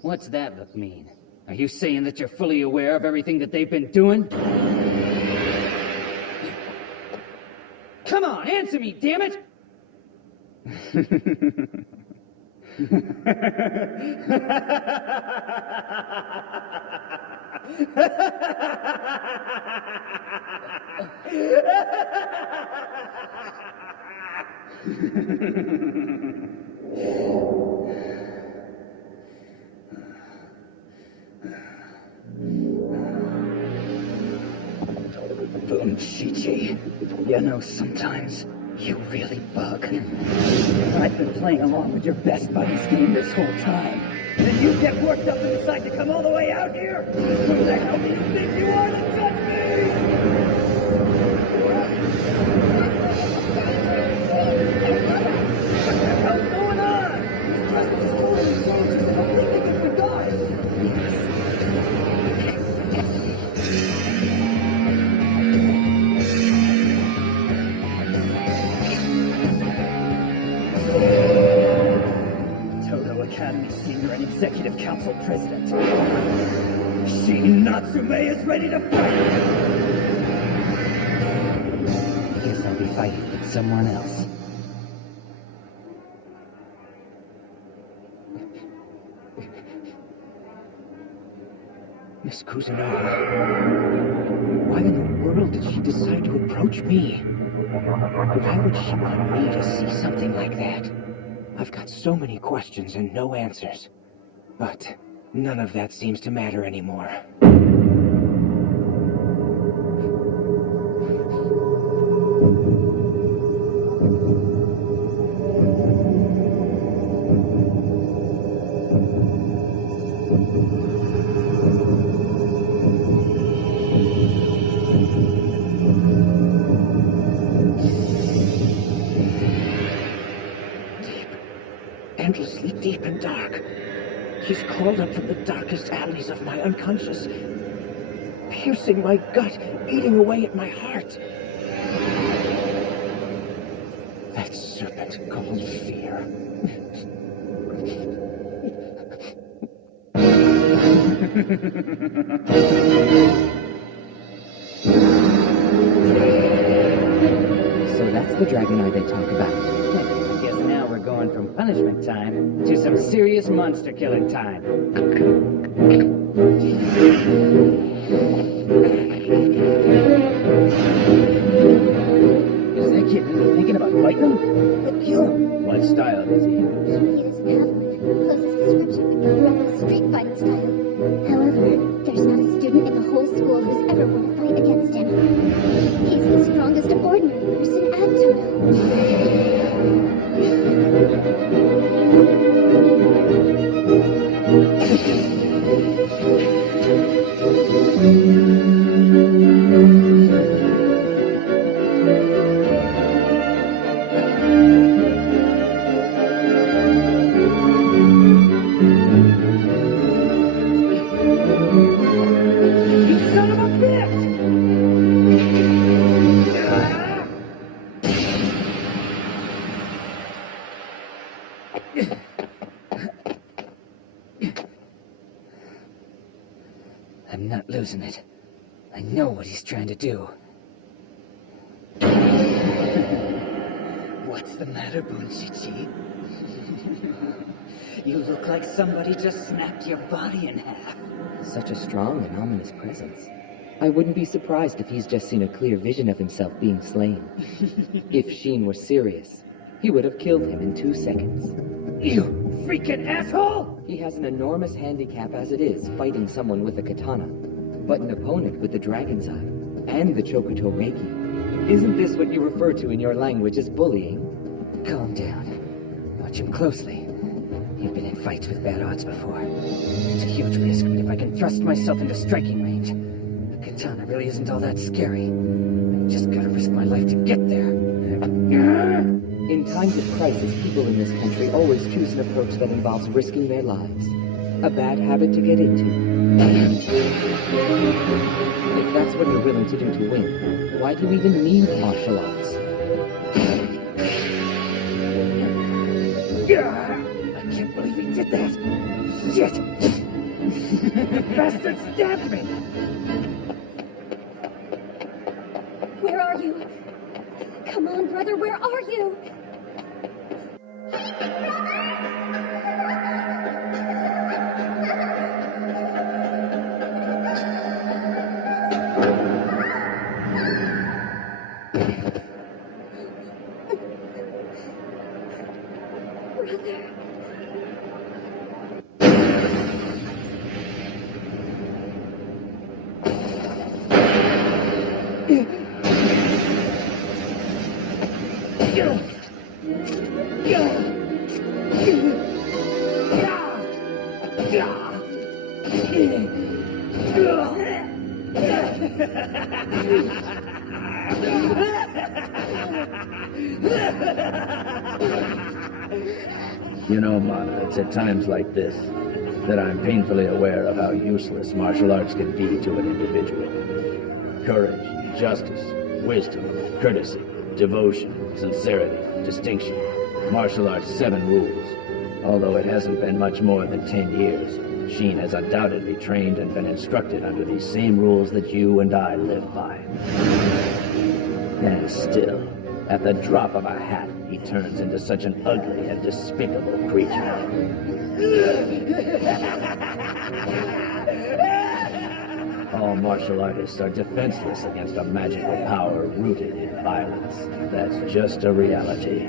What's that look mean? Are you saying that you're fully aware of everything that they've been doing? Come on, answer me, damn it! Bunchichi, you know, sometimes you really bug. I've been playing along with your best buddies game this whole time. And you get worked up and decide to come all the way out here? Who the hell do you think you are to touch What the hell's going on? This is totally wrong. Just completely different guys. Todo Academy Senior and Executive Council President. Shin Natsume is ready to fight! Guess I'll be fighting with someone else. Miss Kuzunoha, why in the world did she decide to approach me? Why would she want me to see something like that? I've got so many questions and no answers. But none of that seems to matter anymore. Endlessly deep and dark. He's crawled up from the darkest alleys of my unconscious, piercing my gut, eating away at my heart. That serpent called fear. So that's the dragon eye they talk about. Guess now we're going from punishment time to some serious monster killing time. Is that kid really thinking about fighting him? But kill him. What style does he use? He doesn't have one. Closest description would be reckless street fighting style. However, there's not a student in the whole school who's ever won a fight against him. He's the strongest ordinary person at Todo. I'm not losing it. I know what he's trying to do. What's the matter, Bunshichi? You look like somebody just snapped your body in half. Such a strong and ominous presence. I wouldn't be surprised if he's just seen a clear vision of himself being slain. If Sheen were serious, he would have killed him in 2 seconds. You freaking asshole! He has an enormous handicap as it is, fighting someone with a katana. But an opponent with the Dragon's Eye, and the Chokuto Reiki. Isn't this what you refer to in your language as bullying? Calm down. Watch him closely. You've been in fights with bad odds before. It's a huge risk, but if I can thrust myself into striking range, a katana really isn't all that scary. I just gotta risk my life to get there. In times of crisis, people in this country always choose an approach that involves risking their lives. A bad habit to get into. If that's what you're willing to do to win, why do you even need martial arts? I can't believe he did that! Shit! The bastard stabbed me! Where are you? Come on, brother, where are you? You know, Mana, it's at times like this that I'm painfully aware of how useless martial arts can be to an individual. Courage, justice, wisdom, courtesy, devotion, sincerity, distinction. Martial arts' 7 rules. Although it hasn't been much more than 10 years, Sheen has undoubtedly trained and been instructed under these same rules that you and I live by. And still, at the drop of a hat, he turns into such an ugly and despicable creature. All martial artists are defenseless against a magical power rooted in violence. That's just a reality.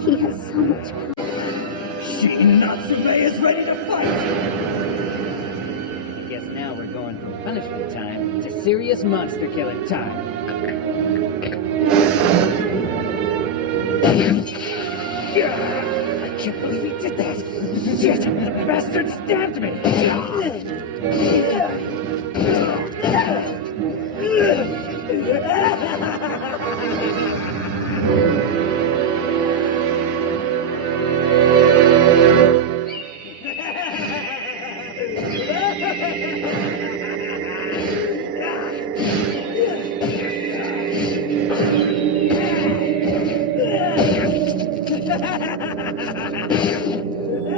He has so much power. Sheen Natsume is ready to fight! I guess now we're going from punishment time to serious monster killing time. I can't believe he did that! Shit! The bastard stabbed me!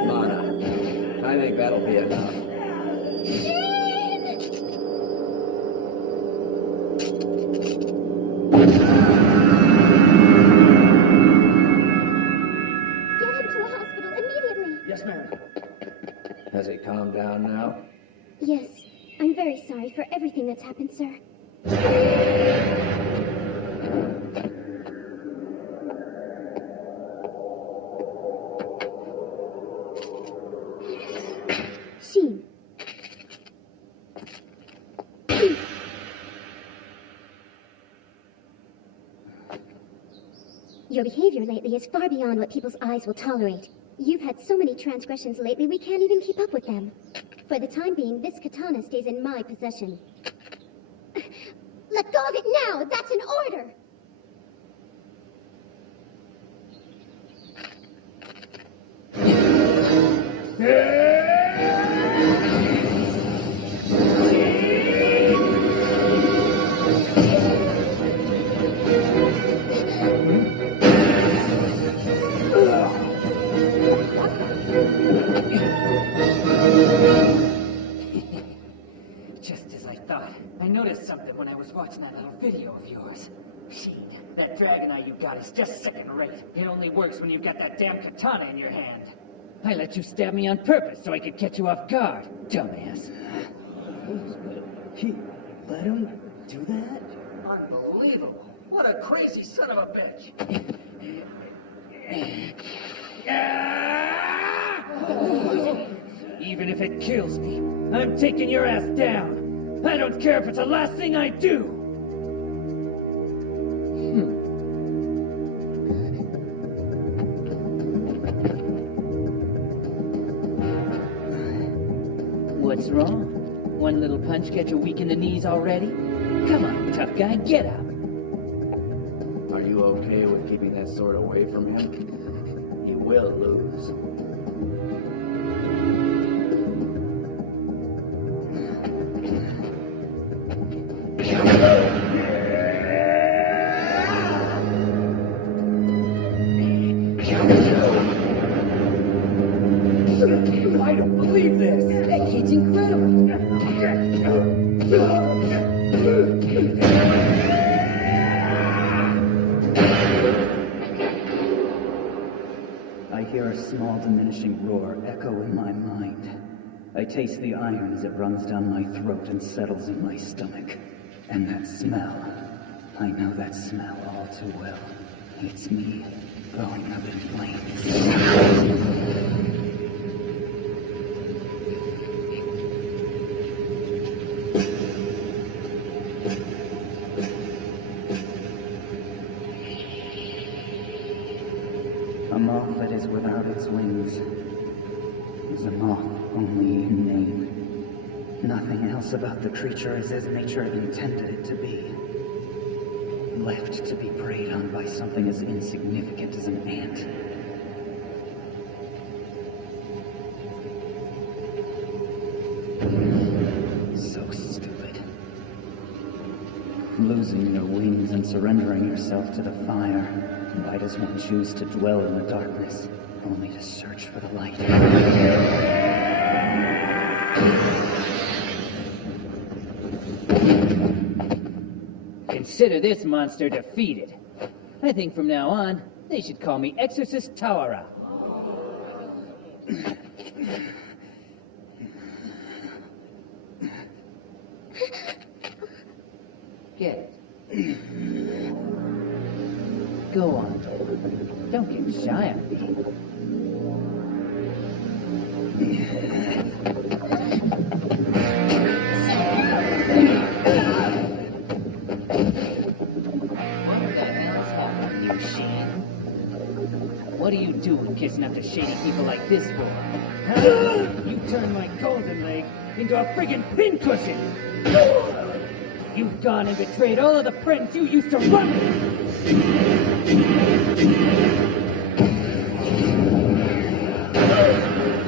Mana, I think that'll be enough. Get him to the hospital immediately. Yes, ma'am. Has he calmed down now? Yes, I'm very sorry for everything that's happened, sir. Sheen. Your behavior lately is far beyond what people's eyes will tolerate. You've had so many transgressions lately, we can't even keep up with them. For the time being, this katana stays in my possession. Let go of it now! That's an order! Just as I thought. I noticed something when I was watching that little video of yours. Sheen, that Dragonite you got is just second rate. It only works when you've got that damn katana in your hand. I let you stab me on purpose so I could catch you off guard, dumbass. He let him do that? Unbelievable. What a crazy son of a bitch. Even if it kills me, I'm taking your ass down. I don't care if it's the last thing I do. What's wrong? One little punch get you weak in the knees already? Come on, tough guy, get up. Are you okay with keeping that sword away from him? He will lose. I don't believe this! That kid's incredible! I hear a small diminishing roar echo in my mind. I taste the iron as it runs down my throat and settles in my stomach. And that smell. I know that smell all too well. It's me going up in flames. A moth that is without its wings is a moth only in name. Nothing else about the creature is as nature intended it to be. Left to be preyed on by something as insignificant as an ant. So stupid. Losing your wings and surrendering yourself to the fire. Why does one choose to dwell in the darkness, only to search for the light? Consider this monster defeated. I think from now on, they should call me Exorcist Tawara. Get it. Go on. Don't get shy on me. What are you doing kissing up to shady people like this for? Huh? You turned my golden leg into a friggin' pincushion! You've gone and betrayed all of the friends you used to run with!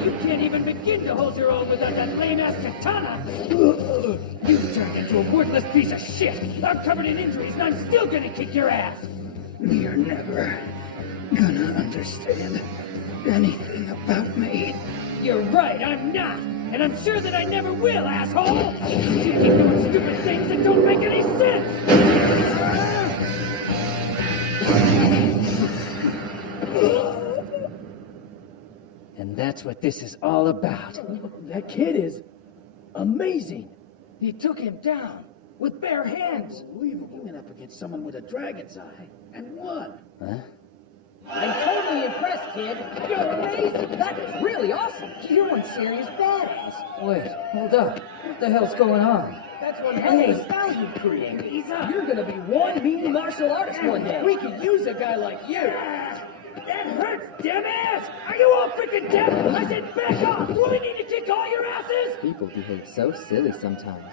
You can't even begin to hold your own without that lame-ass katana! You turned into a worthless piece of shit! I'm covered in injuries and I'm still gonna kick your ass! You're never gonna understand anything about me. You're right, I'm not! And I'm sure that I never will, asshole! You keep doing stupid things that don't make any sense! And that's what this is all about. That kid is amazing. He took him down with bare hands. Unbelievable. He went up against someone with a dragon's eye and won. Huh? I'm totally impressed, kid. You're amazing. That was really awesome. You're one serious badass. Wait, hold up. What the hell's going on? That's one hell of a style you created. You're gonna be one mean martial artist one day. We could use a guy like you. That hurts, dumbass! Are you all freaking deaf? I said back off! Do I need to kick all your asses? People behave so silly sometimes.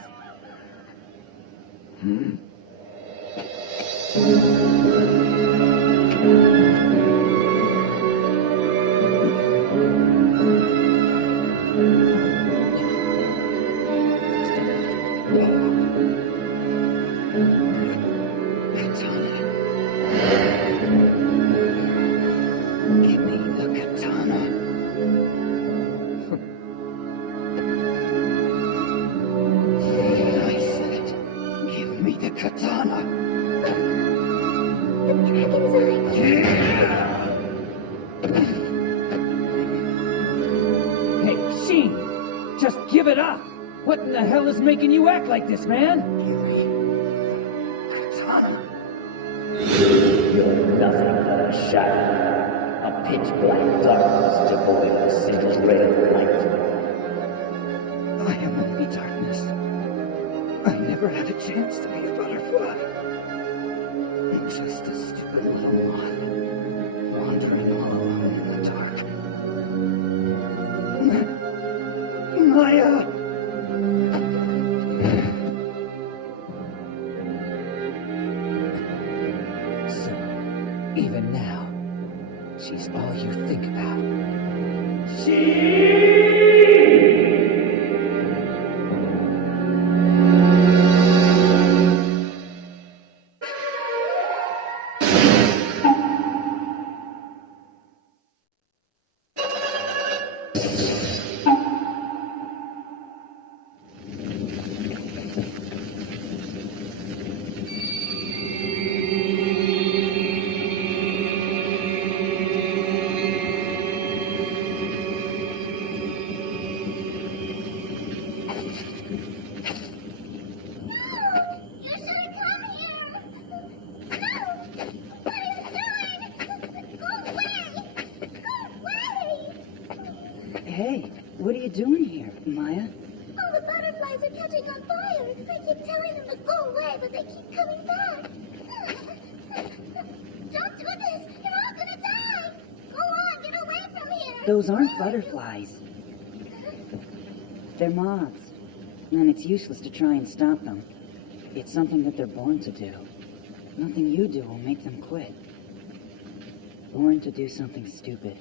Give me the katana. katana! The dragon's eye. Hey, Sheen! Just give it up! What in the hell is making you act like this, man? Katana! You're nothing but a shadow. A pitch-black darkness devoid of a single ray of light. I am only darkness. I never had a chance to be a butterfly. I'm just a stupid little moth, wandering all alone in the dark. Maya! So, even now, she's all you think about. Hey, what are you doing here, Maya? All the butterflies are catching on fire. I keep telling them to go away, but they keep coming back. Don't do this. You're all gonna die. Go on, get away from here. Those aren't butterflies. They're moths. And it's useless to try and stop them. It's something that they're born to do. Nothing you do will make them quit. Born to do something stupid.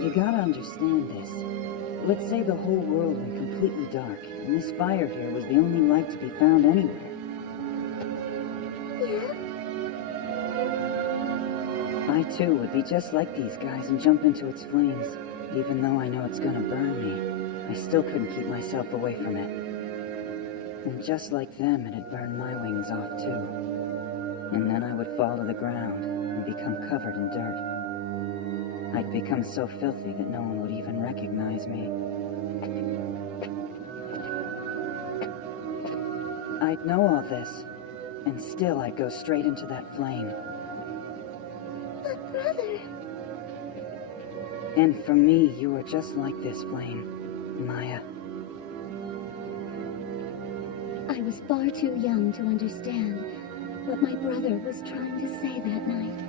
You gotta understand this. Let's say the whole world went completely dark, and this fire here was the only light to be found anywhere. I too would be just like these guys and jump into its flames. Even though I know it's gonna burn me, I still couldn't keep myself away from it. And just like them, it'd burn my wings off too. And then I would fall to the ground and become covered in dirt. I'd become so filthy that no one would even recognize me. I'd know all this, and still I'd go straight into that flame. But brother... And for me, you are just like this flame, Maya. I was far too young to understand what my brother was trying to say that night.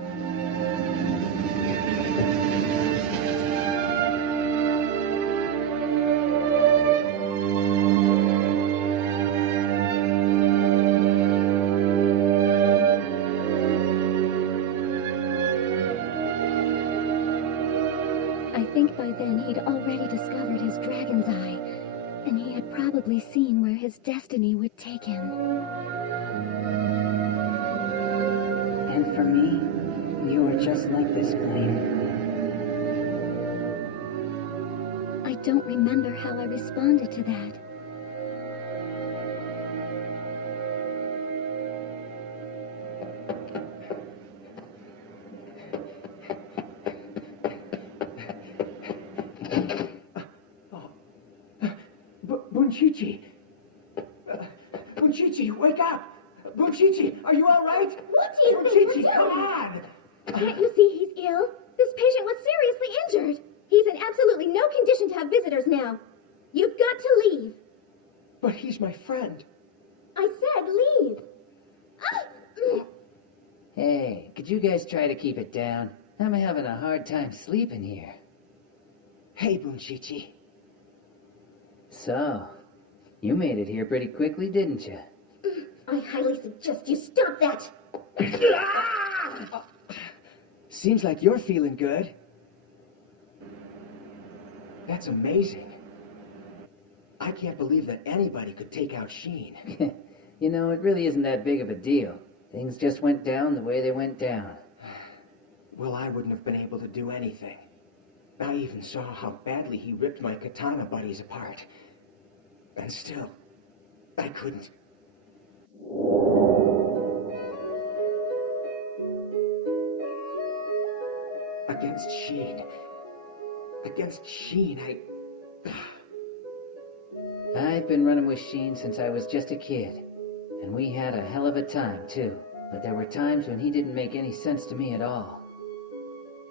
I think by then he'd already discovered his dragon's eye, and he had probably seen where his destiny would take him. And for me, you are just like this flame. I don't remember how I responded to that. Bunchichi! Bunchichi, wake up! Bunchichi, are you all right? What do you think Bunchichi, we're come doing? on! Can't you see he's ill? This patient was seriously injured. He's in absolutely no condition to have visitors now. You've got to leave. But he's my friend. I said leave. Hey, could you guys try to keep it down? I'm having a hard time sleeping here. Hey, Bunchichi. So, you made it here pretty quickly, didn't you? I highly suggest you stop that. Seems like you're feeling good. That's amazing. I can't believe that anybody could take out Sheen. You know, it really isn't that big of a deal. Things just went down the way they went down. Well, I wouldn't have been able to do anything. I even saw how badly he ripped my katana buddies apart. And still, I couldn't. Against Sheen, I've been running with Sheen since I was just a kid. And we had a hell of a time, too. But there were times when he didn't make any sense to me at all.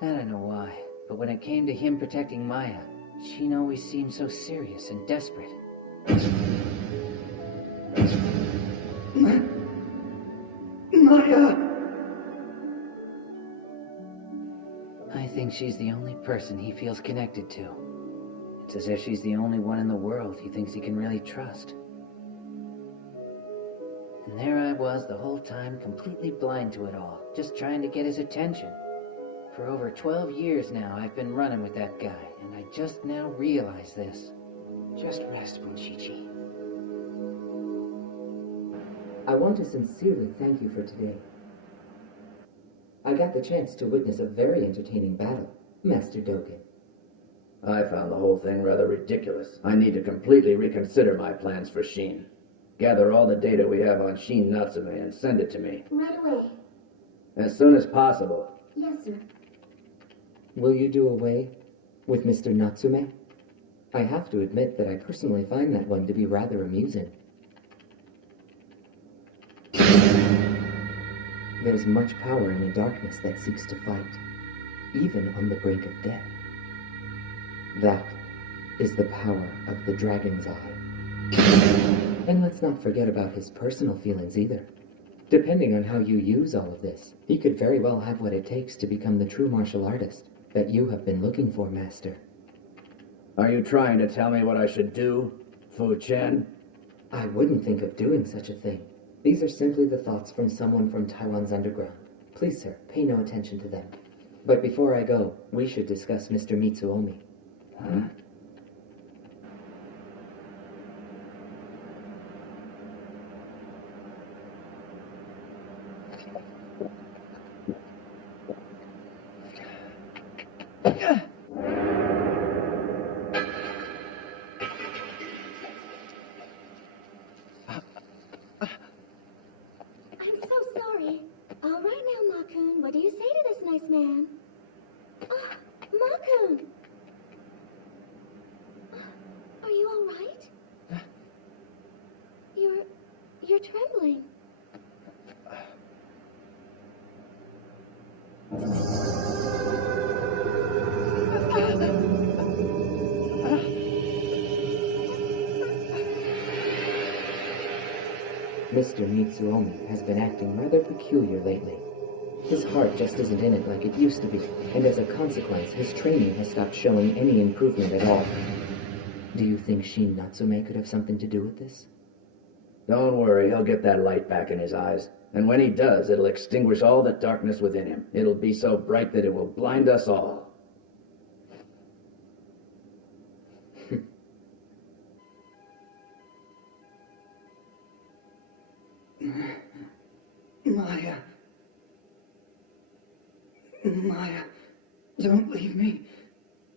I don't know why, but when it came to him protecting Maya, Sheen always seemed so serious and desperate. Maya! I think she's the only person he feels connected to. It's as if she's the only one in the world he thinks he can really trust. And there I was the whole time, completely blind to it all, just trying to get his attention. For over 12 years now, I've been running with that guy, and I just now realize this. Just rest, Bunshichi. I want to sincerely thank you for today. I got the chance to witness a very entertaining battle, Master Dogen. I found the whole thing rather ridiculous. I need to completely reconsider my plans for Sheen. Gather all the data we have on Sheen Natsume and send it to me. Right away. As soon as possible. Yes, sir. Will you do away with Mr. Natsume? I have to admit that I personally find that one to be rather amusing. There's much power in a darkness that seeks to fight, even on the brink of death. That is the power of the Dragon's Eye. And let's not forget about his personal feelings either. Depending on how you use all of this, he could very well have what it takes to become the true martial artist that you have been looking for, Master. Are you trying to tell me what I should do, Fu Chen? I wouldn't think of doing such a thing. These are simply the thoughts from someone from Taiwan's underground. Please, sir, pay no attention to them. But before I go, we should discuss Mr. Mitsuomi. Huh? I'm so sorry. All right now, Makun, what do you say to this nice man? Ah, Makun! Are you all right? You're trembling. Mr. Mitsuomi has been acting rather peculiar lately. His heart just isn't in it like it used to be, and as a consequence, his training has stopped showing any improvement at all. Do you think Shin Natsume could have something to do with this? Don't worry, he'll get that light back in his eyes. And when he does, it'll extinguish all the darkness within him. It'll be so bright that it will blind us all. Maya. Maya, don't leave me.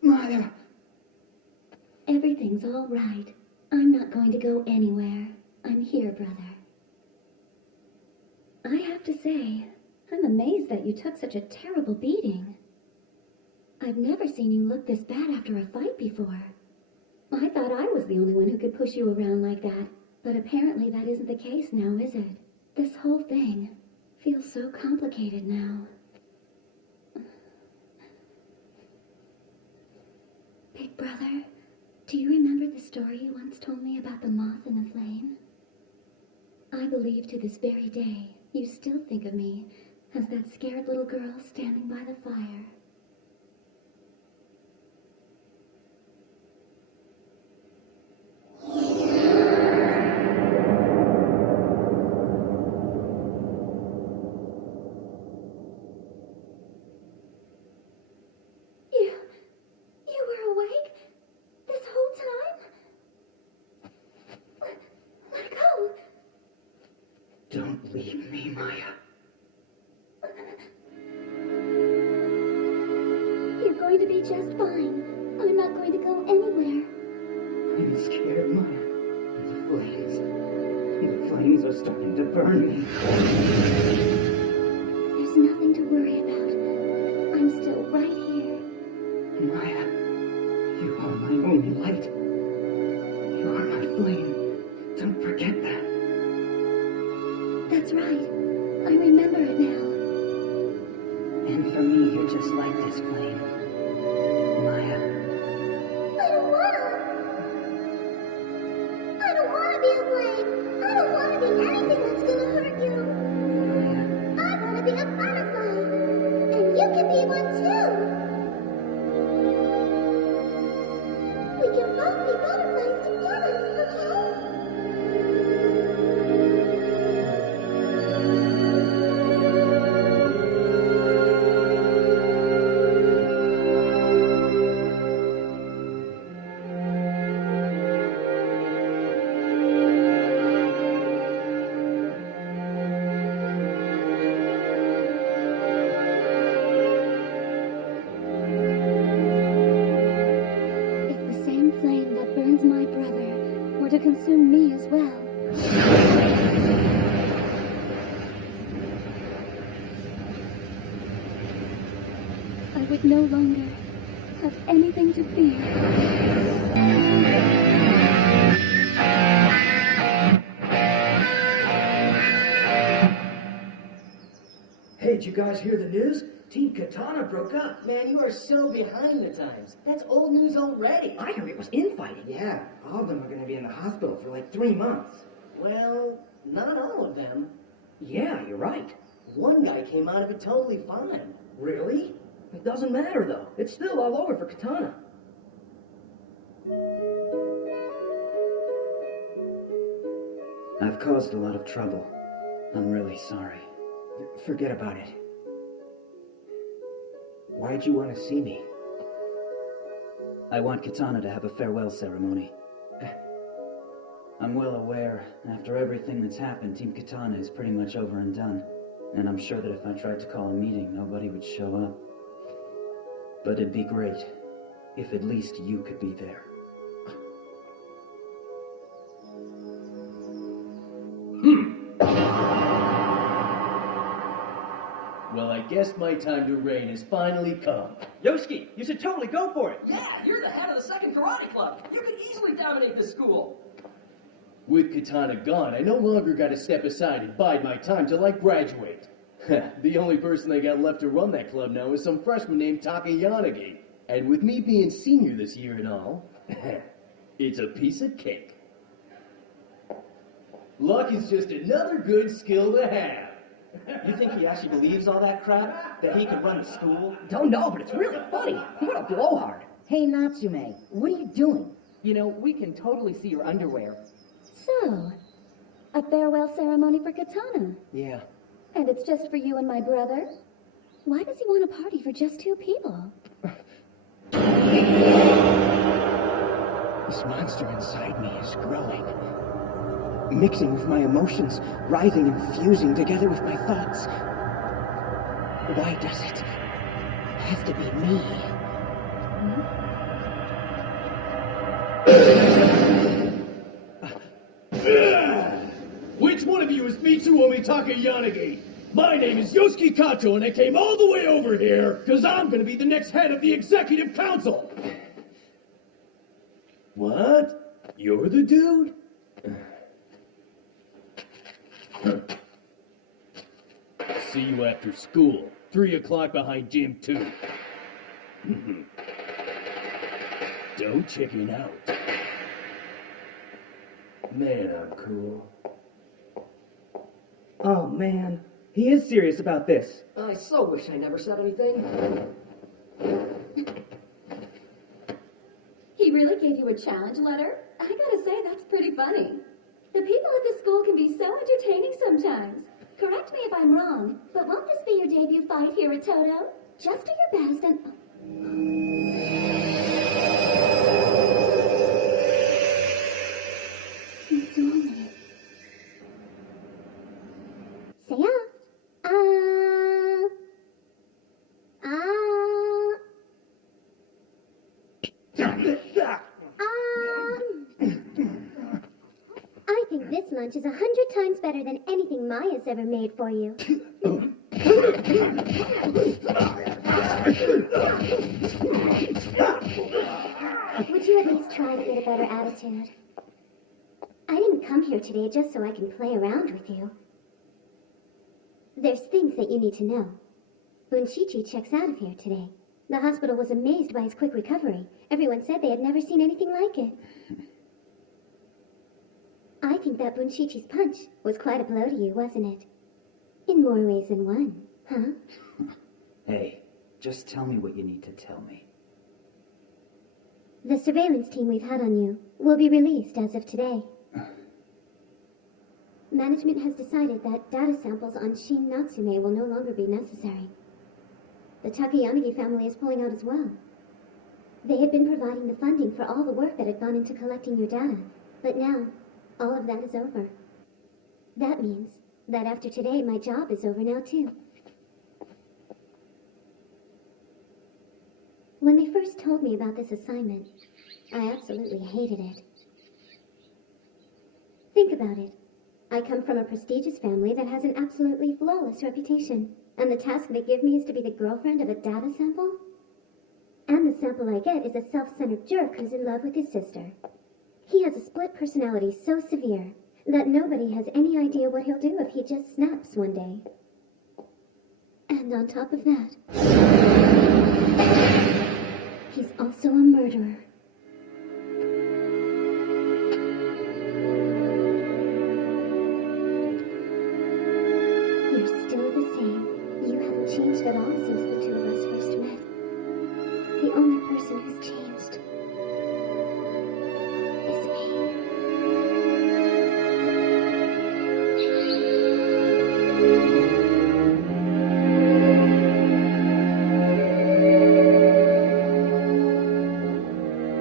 Maya. Everything's all right. I'm not going to go anywhere. I'm here, brother. I have to say, I'm amazed that you took such a terrible beating. I've never seen you look this bad after a fight before. I thought I was the only one who could push you around like that, but apparently that isn't the case now, is it? This whole thing feels so complicated now. Big brother, do you remember the story you once told me about the moth and the flame? I believe to this very day you still think of me as that scared little girl standing by the fire. You were awake this whole time? Let go. Don't leave me, Maya. You're going to be just fine. I'm not going to go anywhere. I'm scared, Maya. I'm flames. The flames are starting to burn me. There's nothing to worry about. I'm still right here. Maya, you are my only light. You are my flame. Don't forget that. That's right. I remember it now. And for me, you're just like this flame. Maya. I don't wanna. I don't wanna be a flame. I don't wanna be anything that's gonna hurt you. I wanna be a butterfly. And you can be one too. We can both be butterflies together, okay? If the same flame that burns my brother were to consume me as well. I would no longer have anything to fear. Hey, did you guys hear the news? Team Katana broke up. Man, you are so behind the times. That's old news already. I heard it was infighting. Yeah, all of them are going to be in the hospital for like 3 months. Well, not all of them. Yeah, you're right. One guy came out of it totally fine. Really? It doesn't matter, though. It's still all over for Katana. I've caused a lot of trouble. I'm really sorry. Forget about it. Why'd you want to see me? I want Katana to have a farewell ceremony. I'm well aware, after everything that's happened, Team Katana is pretty much over and done. And I'm sure that if I tried to call a meeting, nobody would show up. But it'd be great if at least you could be there. Well, I guess my time to reign has finally come. Yosuke, you should totally go for it. Yeah, you're the head of the second karate club. You could easily dominate this school. With Katana gone, I no longer gotta step aside and bide my time till I graduate. The only person they got left to run that club now is some freshman named Taka Yanagi. And with me being senior this year and all, it's a piece of cake. Luck is just another good skill to have. You think he actually believes all that crap? That he can run a school? Don't know, but it's really funny. What a blowhard. Hey, Natsume, what are you doing? You know, we can totally see your underwear. So, a farewell ceremony for Katana. Yeah. And it's just for you and my brother? Why does he want a party for just 2 people? This monster inside me is growing. Mixing with my emotions, writhing and fusing together with my thoughts. Why does it have to be me? Which one of you is Mitsuomi Taka Yanagi? My name is Yosuke Kato, and I came all the way over here because I'm going to be the next head of the Executive Council. What? You're the dude? See you after school. 3 o'clock behind Gym 2. Don't chicken out. Man, I'm cool. Oh man, he is serious about this. I so wish I never said anything. He really gave you a challenge letter? I gotta say, that's pretty funny. The people at this school can be so entertaining sometimes. Correct me if I'm wrong, but won't this be your debut fight here at Toto? Just do your best and... Mitsuomi. Say out. lunch is 100 times better than anything Maya's ever made for you. Would you at least try to get a better attitude? I didn't come here today just so I can play around with you. There's things that you need to know. Bunshichi checks out of here today. The hospital was amazed by his quick recovery. Everyone said they had never seen anything like it. I think that Bunshichi's punch was quite a blow to you, wasn't it? In more ways than one, huh? Hey, just tell me what you need to tell me. The surveillance team we've had on you will be released as of today. Management has decided that data samples on Shin Natsume will no longer be necessary. The Takayanagi family is pulling out as well. They had been providing the funding for all the work that had gone into collecting your data, but now, all of that is over. That means that after today, my job is over now too. When they first told me about this assignment, I absolutely hated it. Think about it. I come from a prestigious family that has an absolutely flawless reputation, and the task they give me is to be the girlfriend of a data sample? And the sample I get is a self-centered jerk who's in love with his sister. He has a split personality so severe that nobody has any idea what he'll do if he just snaps one day. And on top of that, he's also a murderer. You're still the same. You haven't changed at all since the two of us first met. The only person who's changed is me.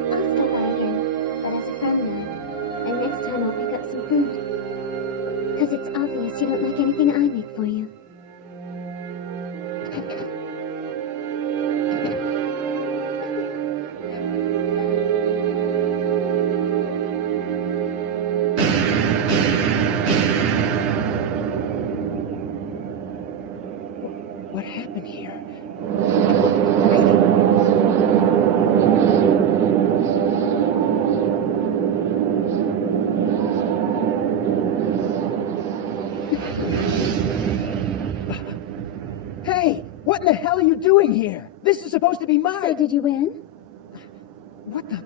I'll stop by again, but as a friend now. And next time I'll pick up some food. Because it's obvious you don't like anything I make for you. What happened here? Hey, what in the hell are you doing here? This is supposed to be mine. So did you win? What the?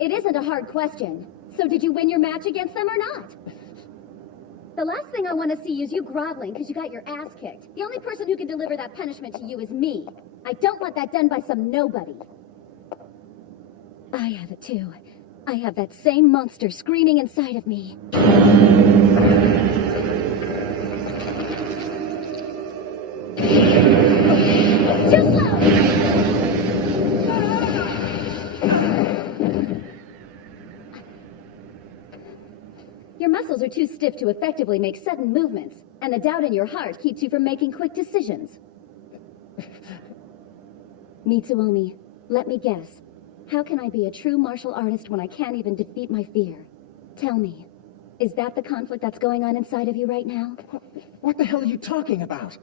It isn't a hard question. So did you win your match against them or not? The last thing I want to see is you groveling because you got your ass kicked. The only person who can deliver that punishment to you is me. I don't want that done by some nobody. I have it too. I have that same monster screaming inside of me. Too slow! Your muscles are too stiff to effectively make sudden movements, and the doubt in your heart keeps you from making quick decisions. Mitsuomi, let me guess. How can I be a true martial artist when I can't even defeat my fear? Tell me, is that the conflict that's going on inside of you right now? What the hell are you talking about?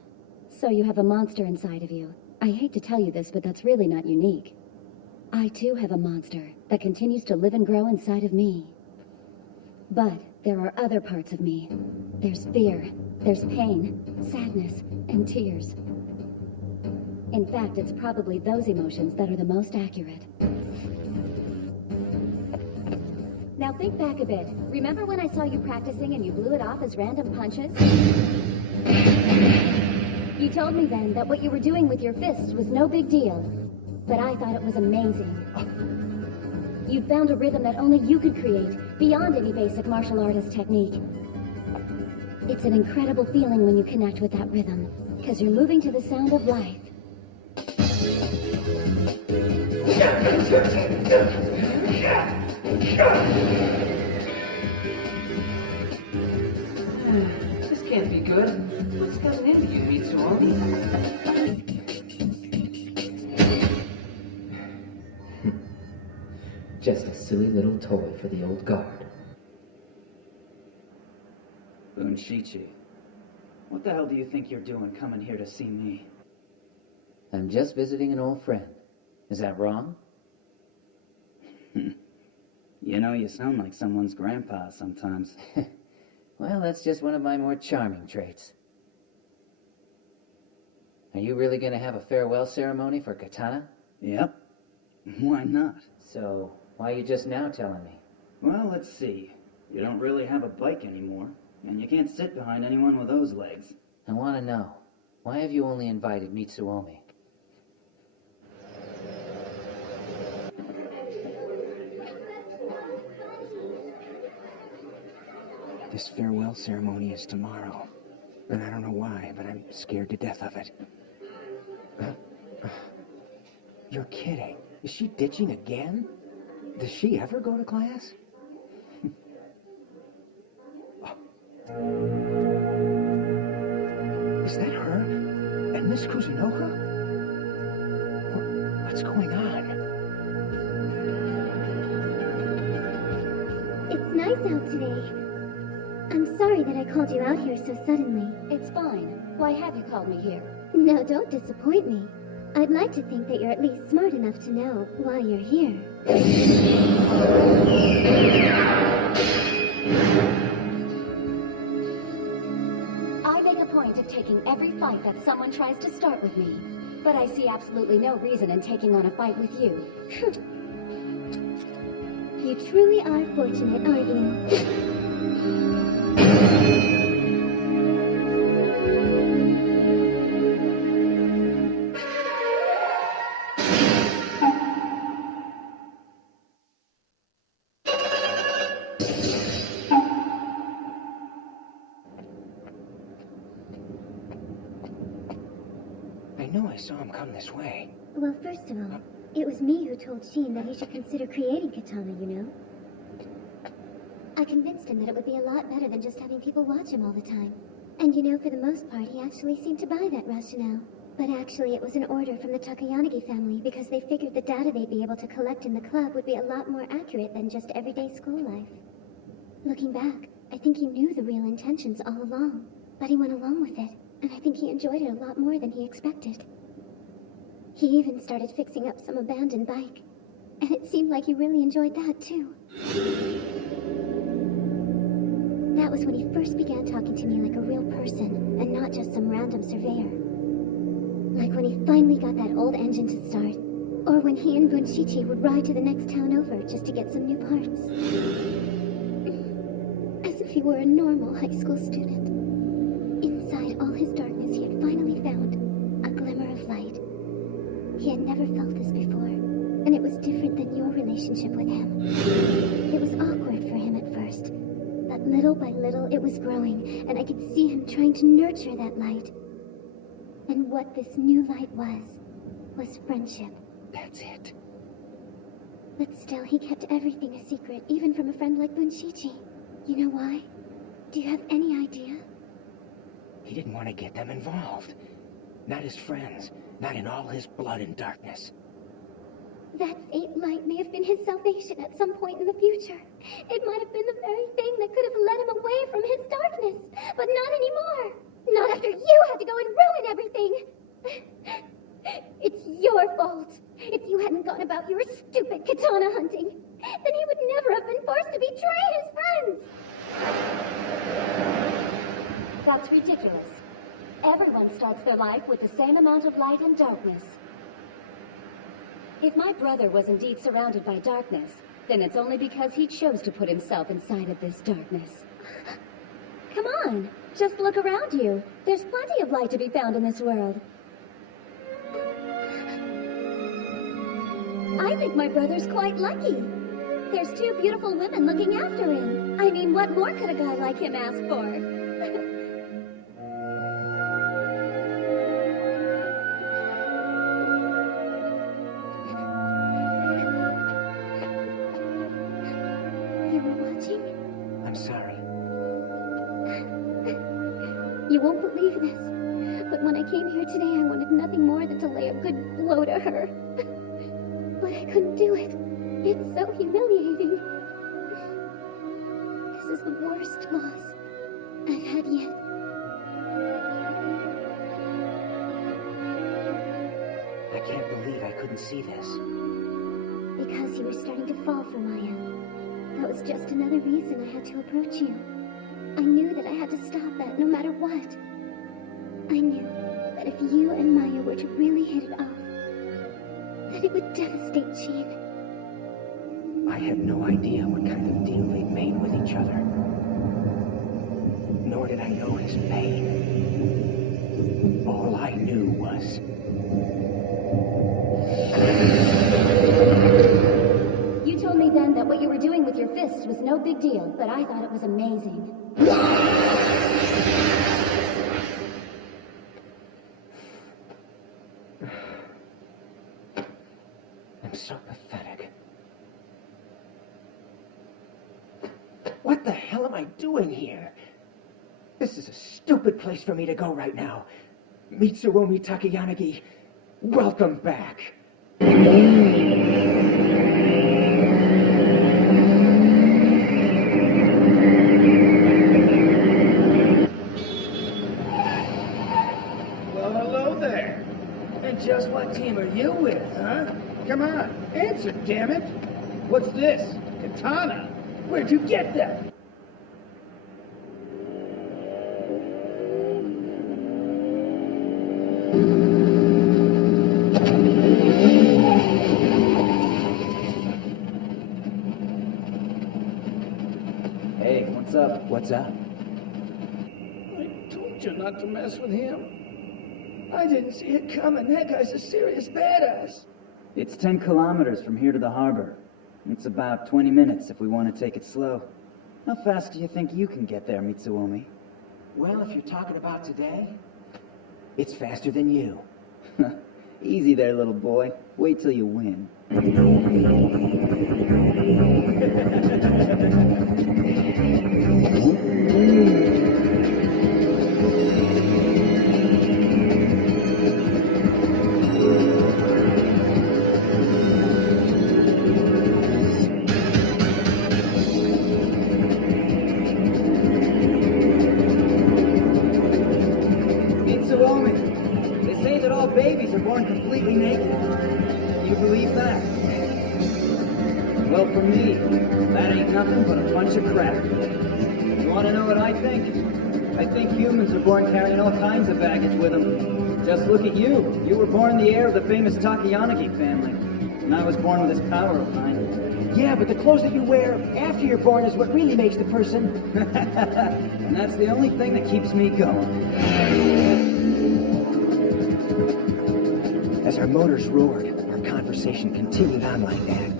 So you have a monster inside of you. I hate to tell you this, but that's really not unique. I too have a monster that continues to live and grow inside of me. But there are other parts of me. There's fear, there's pain, sadness, and tears. In fact, it's probably those emotions that are the most accurate. Now think back a bit. Remember when I saw you practicing and you blew it off as random punches? You told me then that what you were doing with your fists was no big deal. But I thought it was amazing. You'd found a rhythm that only you could create, beyond any basic martial artist technique. It's an incredible feeling when you connect with that rhythm, because you're moving to the sound of life. This can't be good. What's gotten into you, Mitsuomi? Just a silly little toy for the old guard. Bunshichi, what the hell do you think you're doing coming here to see me? I'm just visiting an old friend. Is that wrong? You know, you sound like someone's grandpa sometimes. Well, that's just one of my more charming traits. Are you really going to have a farewell ceremony for Katana? Yep. Why not? So, why are you just now telling me? Well, let's see. You don't really have a bike anymore, and you can't sit behind anyone with those legs. I want to know, why have you only invited Mitsuomi? This farewell ceremony is tomorrow. And I don't know why, but I'm scared to death of it. You're kidding. Is she ditching again? Does she ever go to class? Is that her? And Miss Kuzunoha? What's going on? It's nice out today. I'm sorry that I called you out here so suddenly. It's fine. Why have you called me here? No, don't disappoint me. I'd like to think that you're at least smart enough to know why you're here. I make a point of taking every fight that someone tries to start with me. But I see absolutely no reason in taking on a fight with you. You truly are fortunate, aren't you? I know I saw him come this way. Well, first of all, it was me who told Sheen that he should consider creating Katana, you know? I convinced him that it would be a lot better than just having people watch him all the time. And you know, for the most part, he actually seemed to buy that rationale. But actually, it was an order from the Takayanagi family because they figured the data they'd be able to collect in the club would be a lot more accurate than just everyday school life. Looking back, I think he knew the real intentions all along, but he went along with it, and I think he enjoyed it a lot more than he expected. He even started fixing up some abandoned bike, and it seemed like he really enjoyed that too. That was when he first began talking to me like a real person, and not just some random surveyor. Like when he finally got that old engine to start, or when he and Bunshichi would ride to the next town over just to get some new parts. As if he were a normal high school student. Inside all his darkness, he had finally found a glimmer of light. He had never felt this before, and it was different than your relationship with him. It was awkward for him at first, but little by little it was growing, and I could see him trying to nurture that light. And what this new light was friendship. That's it. But still, he kept everything a secret, even from a friend like Bunshichi. You know why? Do you have any idea? He didn't want to get them involved. Not as friends. Not in all his blood and darkness. That faint light may have been his salvation at some point in the future. It might have been the very thing that could have led him away from his darkness. But not anymore. Not after you had to go and ruin everything. It's your fault. If you hadn't gone about your stupid katana hunting, then he would never have been forced to betray his friends. That's ridiculous. Everyone starts their life with the same amount of light and darkness. If my brother was indeed surrounded by darkness, then it's only because he chose to put himself inside of this darkness. Come on, just look around you. There's plenty of light to be found in this world. I think my brother's quite lucky. There's 2 beautiful women looking after him. I mean, what more could a guy like him ask for? I'm sorry. You won't believe this, but when I came here today, I wanted nothing more than to lay a good blow to her. But I couldn't do it. It's so humiliating. This is the worst loss. I've had yet. I can't believe I couldn't see this. Because you were starting to fall for Maya. That was just another reason I had to approach you. I knew that I had to stop that no matter what. I knew that if you and Maya were to really hit it off, that it would devastate Jean. I had no idea what kind of deal they'd made with each other. Nor did I know his pain. All I knew was... You told me then that what you were doing with your fists was no big deal, but I thought it was amazing. I'm so pathetic. What the hell am I doing here? This is a stupid place for me to go right now. Mitsuomi Takayanagi, welcome back. Well, hello there. And just what team are you with, huh? Come on, answer, damn it. What's this? Katana? Where'd you get that? Hey, what's up? What's up? I told you not to mess with him. I didn't see it coming. That guy's a serious badass. It's 10 kilometers from here to the harbor. It's about 20 minutes if we want to take it slow. How fast do you think you can get there, Mitsuomi? Well, if you're talking about today, it's faster than you. Easy there, little boy. Wait till you win. Mitsuomi, they say that all babies are born completely naked. Do you believe that? Well, for me, that ain't nothing but a bunch of crap. You want to know what I think? I think humans are born carrying all kinds of baggage with them. Just look at you. You were born the heir of the famous Takayanagi family. And I was born with this power of mine. Yeah, but the clothes that you wear after you're born is what really makes the person. And that's the only thing that keeps me going. As our motors roared, our conversation continued on like that.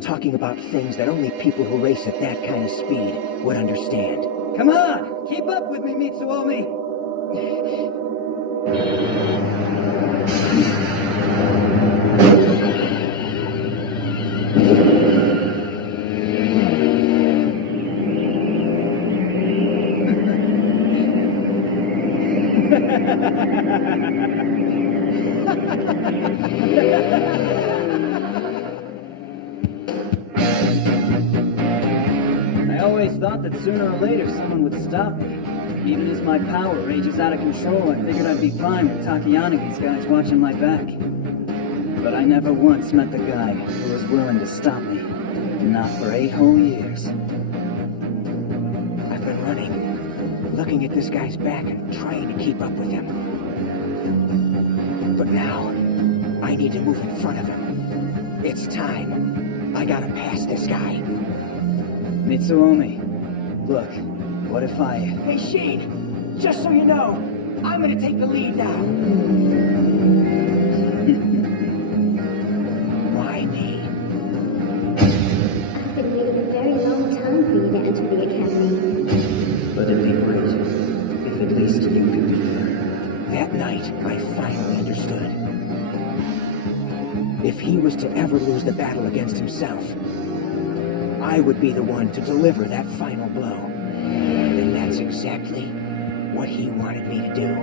Talking about things that only people who race at that kind of speed would understand. Come on! Keep up with me, Mitsuomi! I always thought that sooner or later someone would stop me. Even as my power rages out of control, I figured I'd be fine with Takayanagi's guys watching my back. But I never once met the guy who was willing to stop me. Not for 8 whole years. I've been running, looking at this guy's back and trying to keep up with him. But now, I need to move in front of him. It's time. I gotta pass this guy. Mitsuomi, look, what if I... Hey, Sheen! Just so you know, I'm gonna take the lead now. Why me? I've been waiting a very long time for you to enter the academy. But it'd be great if at least you could be there. That night, I finally understood. If he was to ever lose the battle against himself, I would be the one to deliver that final blow. And that's exactly what he wanted me to do.